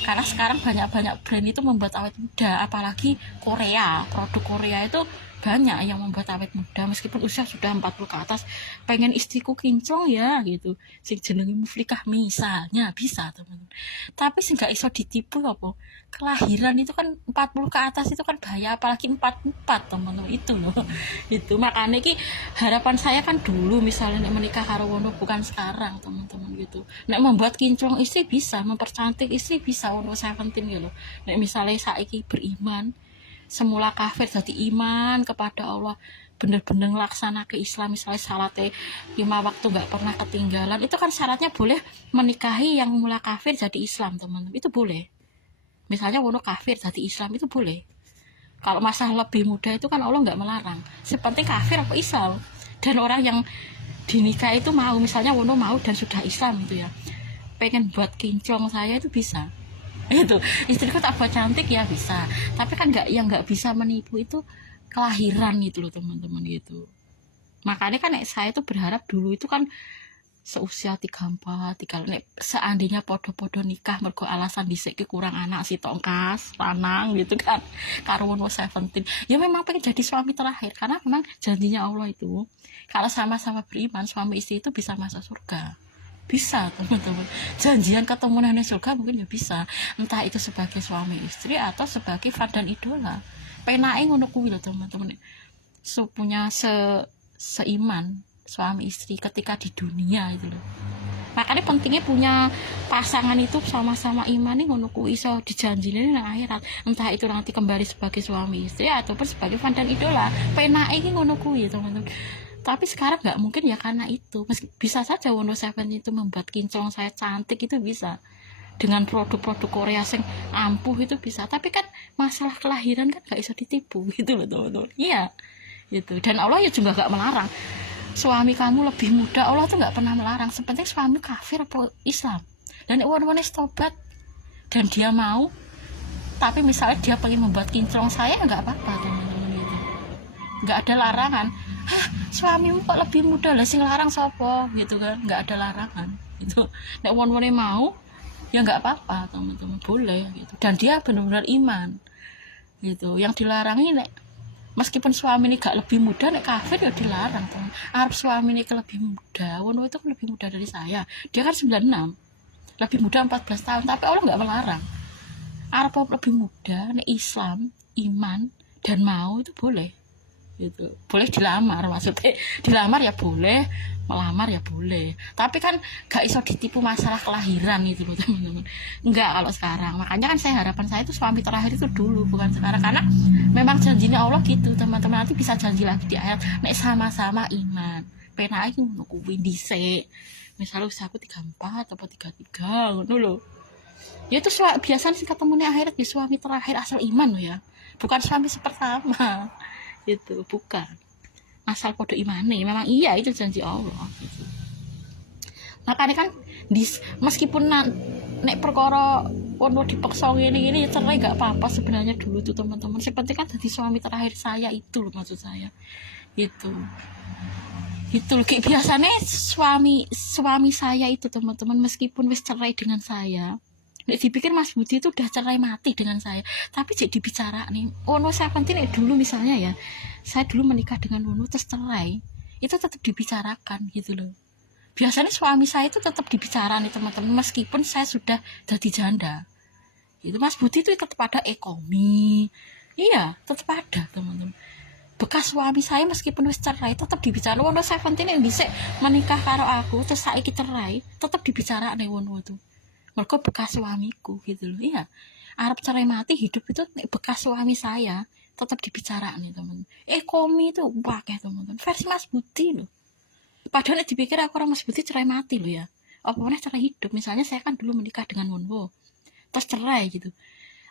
karena sekarang banyak brand itu membuat awet muda, apalagi Korea, produk Korea itu banyak yang membuat awet muda meskipun usia sudah 40 ke atas, pengen istriku kinclong ya gitu, sing jenenge muflikah misalnya bisa teman-teman. Tapi sing gak iso ditipu apa, kelahiran itu kan 40 ke atas itu kan bahaya, apalagi 44 teman-teman itu loh. Itu makanya ki harapan saya kan dulu misalnya nek menikah karo wono, bukan sekarang teman-teman gitu. Nek membuat kinclong istri bisa, mempercantik istri bisa wono 17 gitu. Nek misalnya saiki beriman semula kafir jadi iman kepada Allah, bener-bener laksana ke Islam, misalnya salatnya 5 waktu gak pernah ketinggalan, itu kan syaratnya boleh menikahi yang mula kafir jadi Islam teman-teman, itu boleh. Misalnya wono kafir jadi Islam itu boleh. Kalau masalah lebih muda itu kan Allah nggak melarang, sepenting kafir apa Islam. Dan orang yang dinikah itu mau, misalnya wono mau dan sudah Islam itu ya, pengen buat kinclong saya itu bisa. Itu istriku tak buat cantik ya bisa, tapi kan nggak bisa menipu itu kelahiran gitu loh teman-teman gitu. Makanya kan saya tuh berharap dulu itu kan seusia 34 seandainya podo-podo nikah mergo alasan dhisik kurang anak si tongkas lanang gitu kan, karo wono 17 ya memang pengen jadi suami terakhir, karena memang janjinya Allah itu kalau sama-sama beriman suami istri itu bisa masuk surga. Bisa teman-teman, janjian ketemu di surga mungkin ya bisa, entah itu sebagai suami istri atau sebagai fan dan idola. Penake ngono kuwi lho teman-teman, punya seiman suami istri ketika di dunia itu loh. Makanya pentingnya punya pasangan itu sama-sama iman nih ngono kuwi iso dijanjine nang akhirat, entah itu nanti kembali sebagai suami istri ataupun sebagai fan dan idola. Penake iki ngono kuwi teman-teman. Tapi sekarang nggak mungkin ya, karena itu bisa saja Wono Seven itu membuat kinclong saya cantik itu bisa dengan produk-produk Korea yang ampuh itu bisa, tapi kan masalah kelahiran kan nggak bisa ditipu gitu loh teman-teman. Iya gitu, dan Allah ya juga nggak melarang suami kamu lebih muda, Allah tuh nggak pernah melarang, sepenting suami kafir atau Islam. Dan Wono tobat dan dia mau, tapi misalnya dia pengen membuat kinclong saya nggak apa-apa teman-teman gitu, nggak ada larangan. suamimu kok lebih muda lah, sing larang sapa gitu kan. Nggak ada larangan gitu. Nek wong-wone mau ya nggak apa-apa teman-teman, boleh gitu. Dan dia benar-benar iman gitu. Yang dilarangi nek meskipun suami ini gak lebih muda, nek kafir ya dilarang teman. Arab suami ini lebih muda, wono itu kan lebih muda dari saya, dia kan 96, lebih muda 14 tahun, tapi Allah nggak melarang. Arab lebih muda, nek Islam, iman dan mau itu boleh gitu. Boleh dilamar, maksudnya dilamar ya boleh, melamar ya boleh, tapi kan gak iso ditipu masalah kelahiran gitu loh teman-teman. Enggak kalau sekarang, makanya kan harapan saya itu suami terakhir itu dulu, bukan sekarang, karena memang janjinya Allah gitu teman-teman. Nanti bisa janji lagi di ayat nek sama-sama iman pena iki ngono kuwi dhisik, misalnya usahaku 34 atau 33 ngono lho. Ya itu biasanya sih ketemunya akhirat di suami terakhir asal iman loh ya, bukan suami pertama itu, bukan asal kode imane. Memang iya itu janji Allah gitu. Makanya kan meskipun nek perkara ono dipaksa gini cerai gak apa-apa sebenarnya dulu tuh teman-teman. Seperti kan jadi suami terakhir saya itu loh, maksud saya gitu loh. Kayak biasanya suami saya itu teman-teman, meskipun wis cerai dengan saya, nek dipikir Mas Budi itu udah cerai mati dengan saya, tapi jadi bicara nih, ono saya penting dulu misalnya ya, saya dulu menikah dengan Wono terus cerai, itu tetap dibicarakan gitu loh. Biasanya suami saya itu tetap dibicarakan nih teman-teman, meskipun saya sudah jadi janda itu. Mas Budi itu tetap ada ekonomi, iya tetap ada teman-teman. Bekas suami saya meskipun wis cerai tetap dibicarakan. Wono saya penting yang bisa menikah karo aku terus saiki cerai, tetap dibicarakan nih Wono tuh. Mereka bekas suamiku gitu loh. Iya, Arab cerai mati hidup itu bekas suami saya tetap dibicarakan nih teman. Ekonomi itu pakai teman-teman, versi Mas Budi loh. Padahal dipikir aku orang Mas Budi cerai mati loh ya, apa mana cerai hidup. Misalnya saya kan dulu menikah dengan Wonwo terus cerai gitu,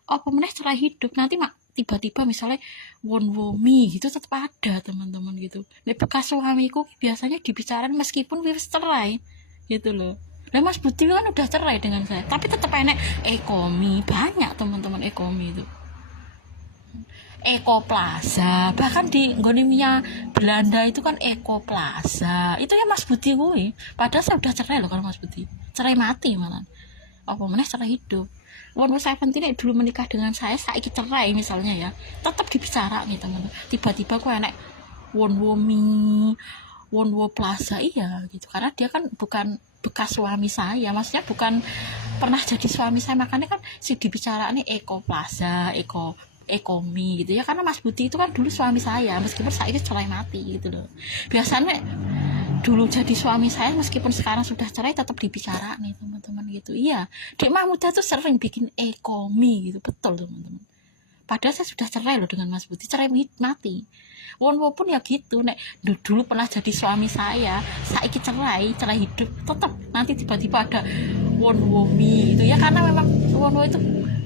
apa mana cerai hidup, nanti tiba-tiba misalnya Wonwo mi gitu tetap ada teman-teman gitu. Nih bekas suamiku biasanya dibicarakan meskipun wis cerai gitu loh. Lah Mas Budi kan udah cerai dengan saya, tapi tetap enek ekonomi banyak teman-teman. Ekonomi itu Eko Plaza, bahkan di Gonemia Belanda itu kan Eko Plaza, itu ya Mas Budi gue. Padahal saya udah cerai loh kalau Mas Budi, cerai mati malah, apa mana cerai hidup. Wong saya penting dulu menikah dengan saya saiki cerai misalnya ya, tetap dibicara nih teman-teman. Tiba-tiba gue enek Wonwo Plaza, iya gitu, karena dia kan bukan bekas suami saya, maksudnya bukan pernah jadi suami saya, makanya kan si dibicaraannya Eko Plaza, ekonomi gitu ya, karena Mas Budi itu kan dulu suami saya meskipun saya itu cerai mati gitu loh. Biasanya dulu jadi suami saya meskipun sekarang sudah cerai tetap dibicara nih teman-teman gitu. Iya, Dek Mahmuda tuh sering bikin ekonomi gitu, betul teman-teman. Padahal saya sudah cerai loh dengan Mas Budi, cerai mati. Wonwo pun ya gitu, nek dulu pernah jadi suami saya saiki cerai hidup, tetap nanti tiba-tiba ada Wonwo mi gitu ya, karena memang Wonwo itu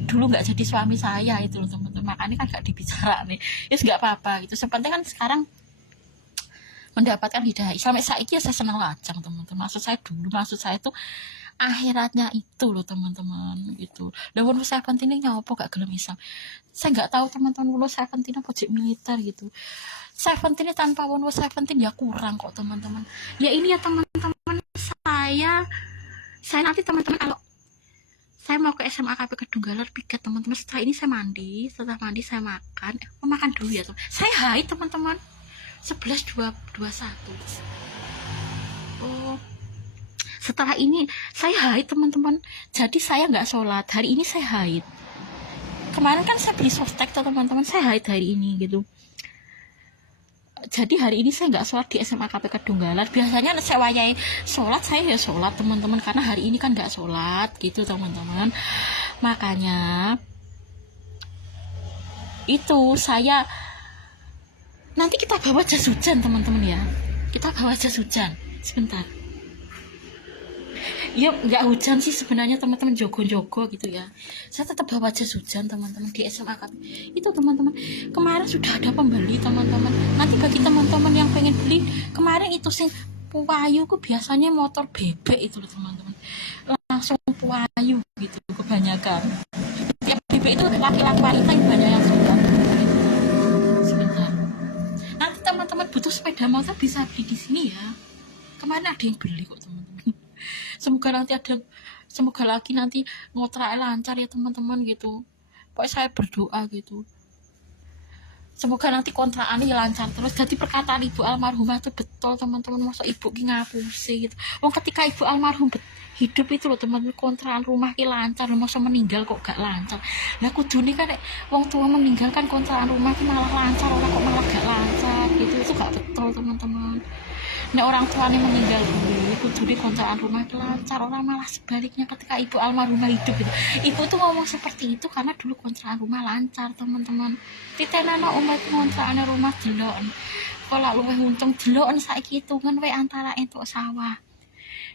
dulu nggak jadi suami saya itu loh teman-teman. Makanya kan nggak dibicara nih, ya nggak apa-apa gitu. Sepenting kan sekarang mendapatkan hidayah Islam. Saiki ya saya senang lajang teman-teman. Maksud saya tuh akhiratnya itu loh teman-teman gitu. Dan Wonwo saya pentingnya nyopo gak gelem Islam. Saya nggak tahu teman-teman, Wonwo saya pentingnya project militer gitu. Saya pentingnya tanpa Wonwo saya penting ya kurang kok teman-teman. Ya ini ya teman-teman, saya nanti teman-teman kalau saya mau ke SMA KP Kedunggalar piket teman-teman. Setelah ini saya mandi, setelah mandi saya makan dulu ya teman. Saya haid teman-teman, 11.21. Oh, setelah ini saya haid teman-teman, jadi saya nggak sholat hari ini, saya haid. Kemarin kan saya beli softtek tuh teman-teman, saya haid hari ini gitu. Jadi hari ini saya nggak sholat di SMA KP Kedunggalar. Biasanya saya wayai sholat, saya ya sholat teman-teman, karena hari ini kan nggak sholat gitu teman-teman. Makanya itu saya nanti kita bawa jas hujan teman-teman ya, kita bawa jas hujan sebentar. Ya nggak hujan sih sebenarnya teman-teman, jogo-jogo gitu ya. Saya tetap bawa jas hujan teman-teman di SMA KP itu teman-teman. Kemarin sudah ada pembeli teman-teman. Nanti bagi teman-teman yang pengen beli, kemarin itu sing puayu ku biasanya motor bebek itu loh teman-teman, langsung puayu gitu kebanyakan. Tiap bebek itu laki-laki wanita yang banyak yang suka. Sebentar, nanti teman-teman teman-teman butuh sepeda motor bisa beli di sini ya. Kemarin ada yang beli kok teman-teman. Semoga lagi nanti ngontrak lancar ya teman-teman gitu. Pokoknya saya berdoa gitu. Semoga nanti kontrakannya lancar terus. Jadi perkataan ibu almarhumah itu betul teman-teman. Masa ibu ki ngapusi gitu. Wong ketika ibu almarhum hidup itu loh teman-teman, kontrakan rumah ki lancar, masa meninggal kok gak lancar. Lah kudune kan wong tua meninggal kan kontrakan rumah ki malah lancar, orang kok malah gak lancar gitu. Itu gak betul teman-teman. Nek orang tuanya meninggal dulu, kudune kontrakan rumah ki lancar, orang malah sebaliknya ketika ibu almarhumah hidup gitu. Ibu tuh ngomong seperti itu karena dulu kontrakan rumah lancar teman-teman. Titenana umat kontrakan rumah delok. Kalau luwih untung delok saiki hitungan wae antara entuk sawah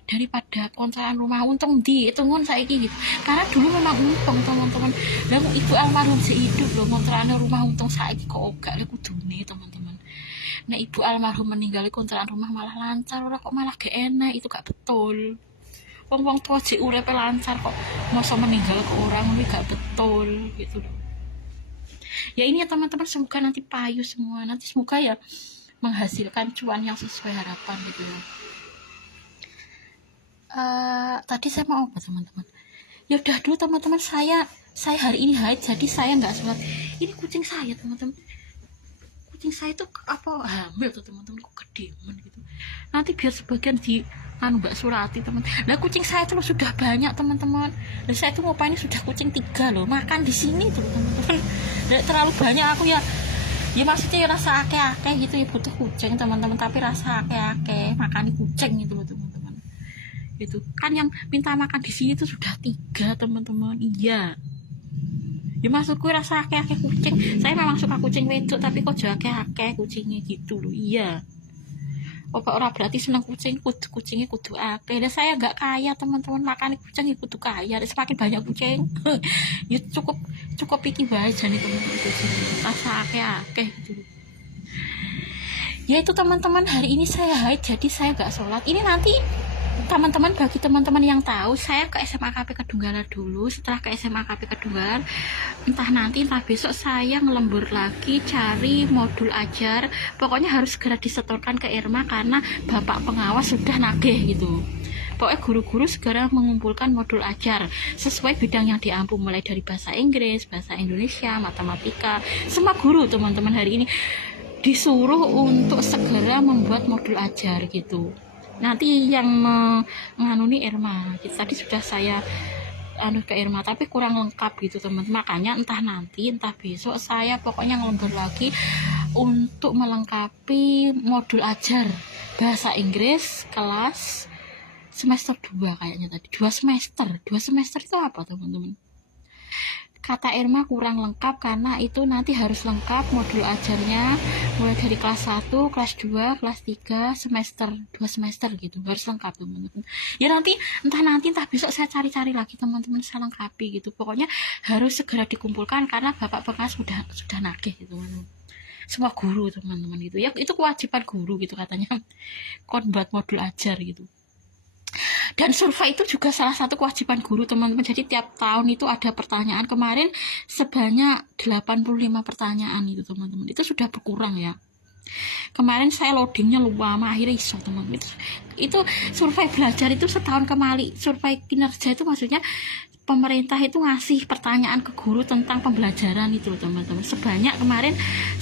daripada kontrakan rumah. Untung di hitungan saiki gitu. Karena dulu memang untung teman-teman. Lah ibu almarhum hidup loh kontrakan rumah untung saiki kok gak le kudune teman-teman. Nah ibu almarhum meninggal kontrakan rumah malah lancar, orang kok malah gak enak, itu gak betul. Wong tua jek urepe lancar kok masa meninggal ke orang ini gak betul gitu loh. Ya ini ya teman-teman, semoga nanti payu semua, nanti semoga ya menghasilkan cuan yang sesuai harapan gitu ya. Tadi saya mau apa teman-teman? Ya udah dulu teman-teman, saya hari ini haid jadi saya nggak sholat. Ini kucing saya teman-teman, kucing saya itu apa hamil tuh teman-teman, kok gedemen gitu. Nanti biar sebagian di Mbak Surati teman. Nah kucing saya itu sudah banyak teman-teman. Dan saya tuh ini sudah kucing 3 loh, makan di sini tuh teman-teman. Dan terlalu banyak aku ya maksudnya ya rasa akeh-akeh gitu ya, butuh kucing teman-teman, tapi rasa akeh-akeh makan kucing gitu loh teman-teman. Itu kan yang minta makan di sini tuh sudah 3 teman-teman. Iya ya maksudku rasa akeh-akeh kucing. Saya memang suka kucing wedok, tapi kok akeh-akeh kucingnya gitu loh. Iya orang berarti senang kucingnya kudu akeh. Dan saya nggak kaya teman-teman, makan kucing ya kudu kaya. Semakin banyak kucing ya cukup iki bae jane teman-teman, kucing rasa akeh-akeh gitu. Ya itu teman-teman, hari ini saya haid jadi saya nggak sholat. Ini nanti teman-teman, bagi teman-teman yang tahu, saya ke SMA KP Kedunggalan dulu. Setelah ke SMA KP Kedunggalan, entah nanti entah besok saya ngelembur lagi cari modul ajar. Pokoknya harus segera disetorkan ke Irma karena bapak pengawas sudah nagih gitu. Pokoknya guru-guru segera mengumpulkan modul ajar sesuai bidang yang diampu, mulai dari bahasa Inggris, bahasa Indonesia, matematika. Semua guru teman-teman hari ini disuruh untuk segera membuat modul ajar gitu. Nanti yang menganuni Irma gitu. Tadi sudah saya ke Irma tapi kurang lengkap gitu teman-teman. Makanya entah nanti entah besok saya pokoknya ngelembur lagi untuk melengkapi modul ajar bahasa Inggris kelas semester 2 kayaknya tadi. 2 semester itu apa teman-teman? Kata Irma kurang lengkap karena itu nanti harus lengkap modul ajarnya mulai dari kelas 1, kelas 2, kelas 3, semester 2 semester gitu, harus lengkap teman-teman. Ya nanti entah besok saya cari-cari lagi teman-teman, saya lengkapi gitu. Pokoknya harus segera dikumpulkan karena bapak bekas sudah nagih gitu teman-teman. Semua guru teman-teman gitu. Ya itu kewajiban guru gitu katanya. Kon buat modul ajar gitu. Dan survei itu juga salah satu kewajiban guru teman-teman. Jadi tiap tahun itu ada pertanyaan. Kemarin sebanyak 85 pertanyaan itu teman-teman. Itu sudah berkurang ya. Kemarin saya loadingnya lama, akhirnya iso teman-teman. Itu survei belajar itu setahun kembali. Survei kinerja itu maksudnya pemerintah itu ngasih pertanyaan ke guru tentang pembelajaran itu teman-teman. Sebanyak 85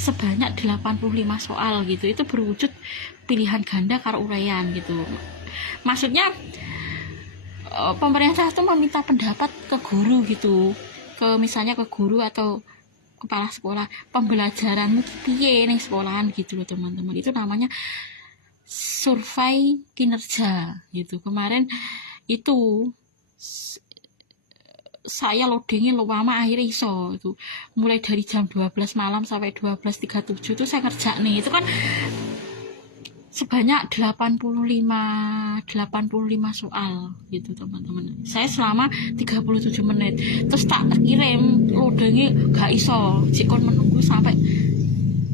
soal gitu. Itu berwujud pilihan ganda karo uraian gitu. Maksudnya pemerintah itu meminta pendapat ke guru gitu, misalnya ke guru atau kepala sekolah, pembelajaranmu piye ning sekolahan gitu loh teman-teman. Itu namanya survei kinerja gitu. Kemarin itu saya loadingnya lama, akhirnya iso itu mulai dari jam 12 malam sampai 12.37 itu saya ngerjain nih. Itu kan sebanyak 85 soal gitu teman-teman. Saya selama 37 menit. Terus tak kirim loadingnya gak iso. Jikon menunggu sampai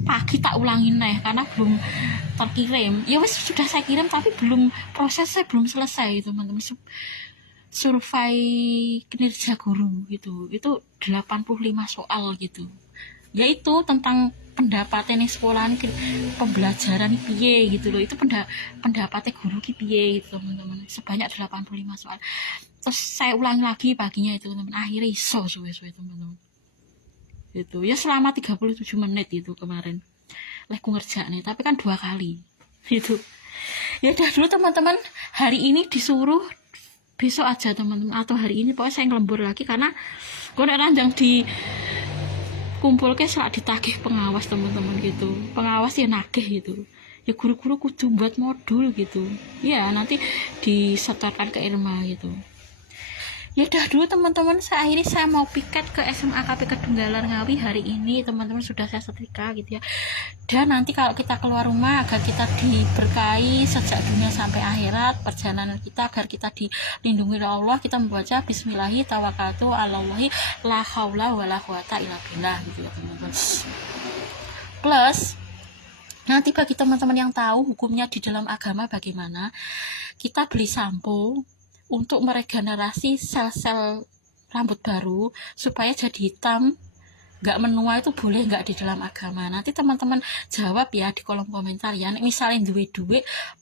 pagi tak ulangin nih karena belum terkirim. Ya wes sudah saya kirim tapi prosesnya belum selesai teman-teman. Survei kinerja guru gitu. Itu 85 soal gitu. Yaitu tentang pendapatnya nih sekolah nih pembelajaran nih piye gitu loh, itu pendapatnya guru ki piye gitu teman-teman, sebanyak 85 soal. Terus saya ulangi lagi paginya itu teman-teman, akhirnya iso suwe-suwe teman-teman itu ya, selama 37 menit itu kemarin aku ngerjain, tapi kan 2 kali itu. Ya udah dulu teman-teman, hari ini disuruh besok aja teman-teman, atau hari ini pokoknya saya ngelembur lagi karena gue ranjang di kumpul ke selak ditagih pengawas teman-teman gitu, pengawas ya nagih gitu ya, guru-guru kudu buat modul gitu ya, nanti disetorkan ke Irma gitu. Ya udah dulu teman-teman, akhirnya saya mau piket ke SMA KP Kedunggalan Ngawi hari ini teman-teman, sudah saya setrika gitu ya. Dan nanti kalau kita keluar rumah agar kita diberkahi sejak dunia sampai akhirat perjalanan kita, agar kita dilindungi oleh Allah, kita membaca bismillahi tawakkaltu 'alallahi la haula wala quwata illa billah gitu ya teman-teman. Plus nanti bagi teman-teman yang tahu hukumnya di dalam agama bagaimana, kita beli sampo untuk meregenerasi sel-sel rambut baru supaya jadi hitam, nggak menua, itu boleh nggak di dalam agama? Nanti teman-teman jawab ya di kolom komentar ya. Misalnya duit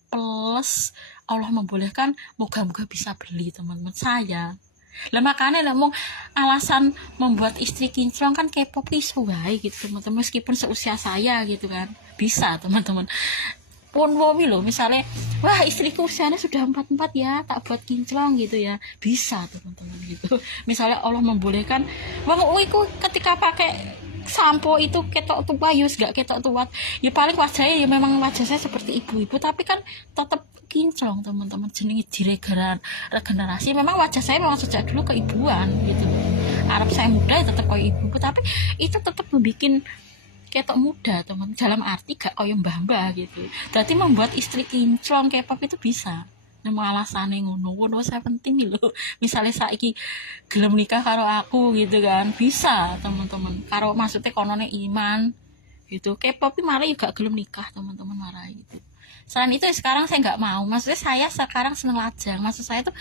plus Allah membolehkan, moga-moga bisa beli teman-teman saya. Lah makanya lah mau alasan membuat istri kinclong kan K-pop iso wae gitu teman-teman, meskipun seusia saya gitu kan, bisa teman-teman. Pun wowi loh, misalnya wah istriku usianya sudah 44 ya, tak buat kinclong gitu ya, bisa teman-teman gitu. Misalnya Allah membolehkan, wong iku ketika pakai sampo itu ketok tua, yus gak ketok tua ya, paling wajahnya ya memang wajah saya seperti ibu-ibu, tapi kan tetap kinclong teman-teman, jenenge regenerasi. Memang wajah saya memang sejak dulu keibuan gitu, Arab saya muda ya tetap kayak ibu, tapi itu tetap membuat ketok muda teman, dalam arti gak koyo mbah-mbah gitu. Berarti membuat istri kinclong K-pop itu bisa. Memang alasannya ngono saya penting nih loh. Misalnya saiki gelem nikah karo aku gitu kan, bisa teman-teman. Karo maksudnya konone iman gitu. K-pop malah juga gelem nikah teman-teman, marah gitu. Selain itu sekarang saya nggak mau, maksudnya saya sekarang seneng lajang. Maksud saya tuh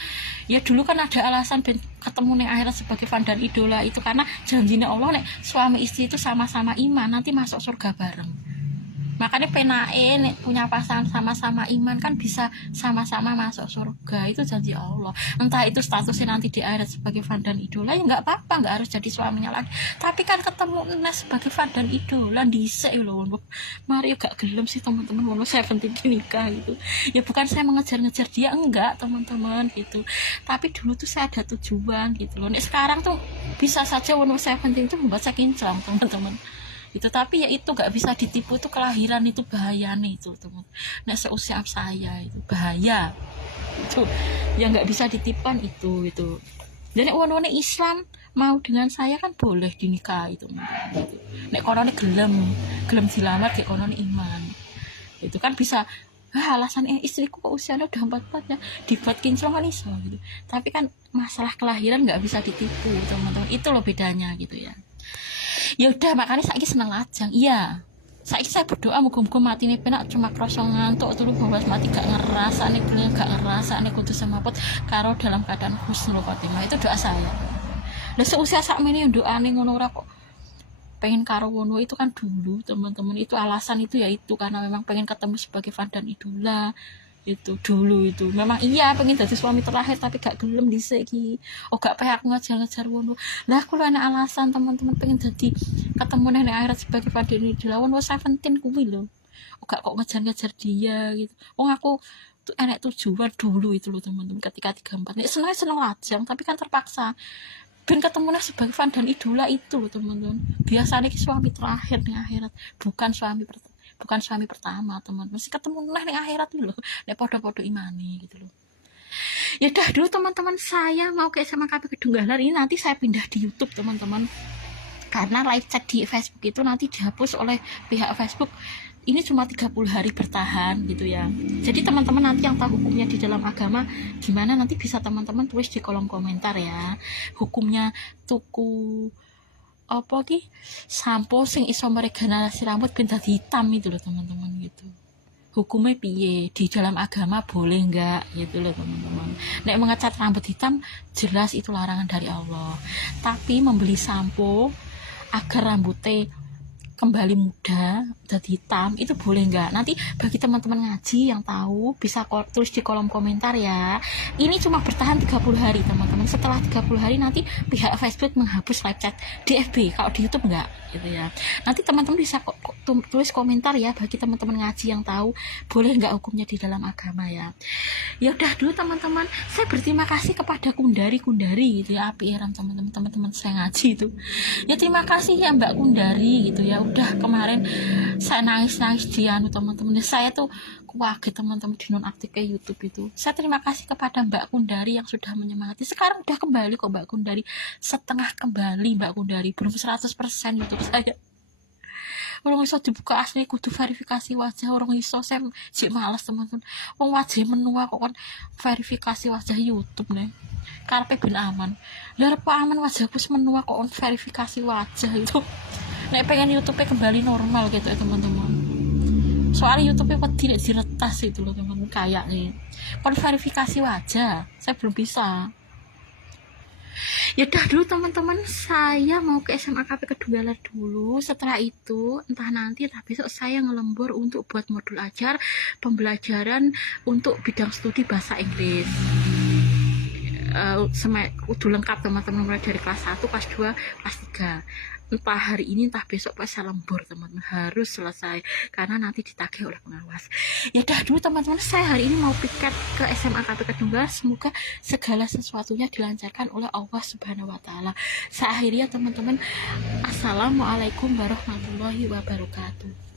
ya dulu kan ada alasan ketemu nih akhirat sebagai fan dan idola itu karena janjinya Allah nek suami istri itu sama-sama iman nanti masuk surga bareng. Makanya penae nek punya pasangan sama-sama iman kan bisa sama-sama masuk surga, itu janji Allah. Entah itu statusnya nanti di akhirat sebagai fan dan idola ya nggak apa-apa, nggak harus jadi suaminya lagi, tapi kan ketemu sebagai fan dan idola dhisik loh. Mari gak gelem sih teman-teman, wono 17 nikah gitu ya, bukan saya mengejar-ngejar dia, enggak teman-teman gitu, tapi dulu tuh saya ada tujuan gitu loh. Nek sekarang tuh bisa saja wono 17 itu membuat saya kinclong teman-teman itu, tapi ya itu gak bisa ditipu, itu kelahiran itu bahaya nih itu teman. Nah seusia saya itu bahaya itu yang nggak bisa ditipan itu. Dan nek Islam mau dengan saya kan boleh dinikah itu gitu. Nek kono gelem dilamar kayak kono iman itu kan bisa. Alasan istriku kok usianya udah 44 ya dibuat kinclong kan iso gitu, tapi kan masalah kelahiran nggak bisa ditipu teman-teman, itu loh bedanya gitu ya. Ya udah makanya saya seneng lajang. Iya, saya berdoa muga-muga mati nih penak cuma krosong ngantuk tulu bahwas mati gak ngerasa nih bener, gak ngerasa nih kudu semaput karo dalam keadaan husnul khotimah, itu doa saya. Lah seusia sakmene doane ngono ora kok pengen karo wono itu kan dulu teman-teman, itu alasan itu ya itu karena memang pengen ketemu sebagai fan dan idola itu dulu. Itu memang iya pengen jadi suami terakhir tapi gak gelem dhisik iki, gak pengen aku ngejar-ngejar wono. Lah aku ana alasan teman-teman pengen jadi ketemu ning akhirat sebagai fan dan idola wono 17 kuwi lho, gak kok ngejar-ngejar dia gitu. Aku tuh enek tujuan dulu itu loh teman-teman, ketika 34 nek seneng lajang tapi kan terpaksa ben ketemu sebagai fan dan idola itu loh teman-teman. Biasanya suami terakhir di akhirat, bukan suami pertama teman-teman. Mesti ketemu ning akhirat nih loh, nek podo-podo imani gitu loh. Ya udah dulu teman-teman, saya mau ke SMA KP Kedunggalan ini nanti saya pindah di YouTube teman-teman, karena live chat di Facebook itu nanti dihapus oleh pihak Facebook. Ini cuma 30 hari bertahan gitu ya. Jadi teman-teman nanti yang tahu hukumnya di dalam agama gimana nanti bisa teman-teman tulis di kolom komentar ya. Hukumnya tuku apa ki sampo sing iso meregenerasi rambut ben dadi hitam itu loh teman-teman gitu. Hukumnya piye di dalam agama, boleh enggak gitu loh teman-teman. Nek mengecat rambut hitam jelas itu larangan dari Allah. Tapi membeli sampo agar rambutnya kembali muda, jadi hitam, itu boleh nggak? Nanti bagi teman-teman ngaji yang tahu bisa tulis di kolom komentar ya. Ini cuma bertahan 30 hari teman-teman. Setelah 30 hari nanti pihak Facebook menghapus live chat di FB. Kalau di YouTube nggak gitu ya. Nanti teman-teman bisa tulis komentar ya bagi teman-teman ngaji yang tahu boleh nggak hukumnya di dalam agama ya. Ya udah dulu teman-teman, saya berterima kasih kepada Kundari gitu ya, api eram teman-teman saya ngaji itu ya. Terima kasih ya Mbak Kundari gitu ya, udah kemarin saya nangis di teman-teman, saya tuh kaget teman-teman di nonaktif ke YouTube itu. Saya terima kasih kepada Mbak Kundari yang sudah menyemangati. Sekarang udah kembali kok Mbak Kundari, setengah kembali Mbak Kundari, belum 100% YouTube saya. Orang iso dibuka asli kudu verifikasi wajah, orang iso saya sih males teman-teman. Wong wajah menua kok kan verifikasi wajah YouTube nih. Karepe ben aman. Lah apa aman wajahku menua kok on verifikasi wajah itu. Nek pengen YouTube-nya kembali normal gitu ya teman-teman. Soalnya YouTube-nya tidak diretas itu loh teman-teman, kayaknya. Kon verifikasi wajah, saya belum bisa. Ya udah dulu teman-teman, saya mau ke SMA KP kedua dulu. Setelah itu entah nanti entah besok saya ngelembur untuk buat modul ajar pembelajaran untuk bidang studi bahasa Inggris. Udah lengkap teman-teman, mulai dari kelas 1, kelas 2, kelas 3. Entah hari ini entah besok pas saya lembur teman-teman, harus selesai karena nanti ditagih oleh pengawas. Ya udah dulu teman-teman, saya hari ini mau piket ke SMA KP Kedunggal. Semoga segala sesuatunya dilancarkan oleh Allah Subhanahu wa taala. Saya akhiri ya teman-teman. Assalamualaikum warahmatullahi wabarakatuh.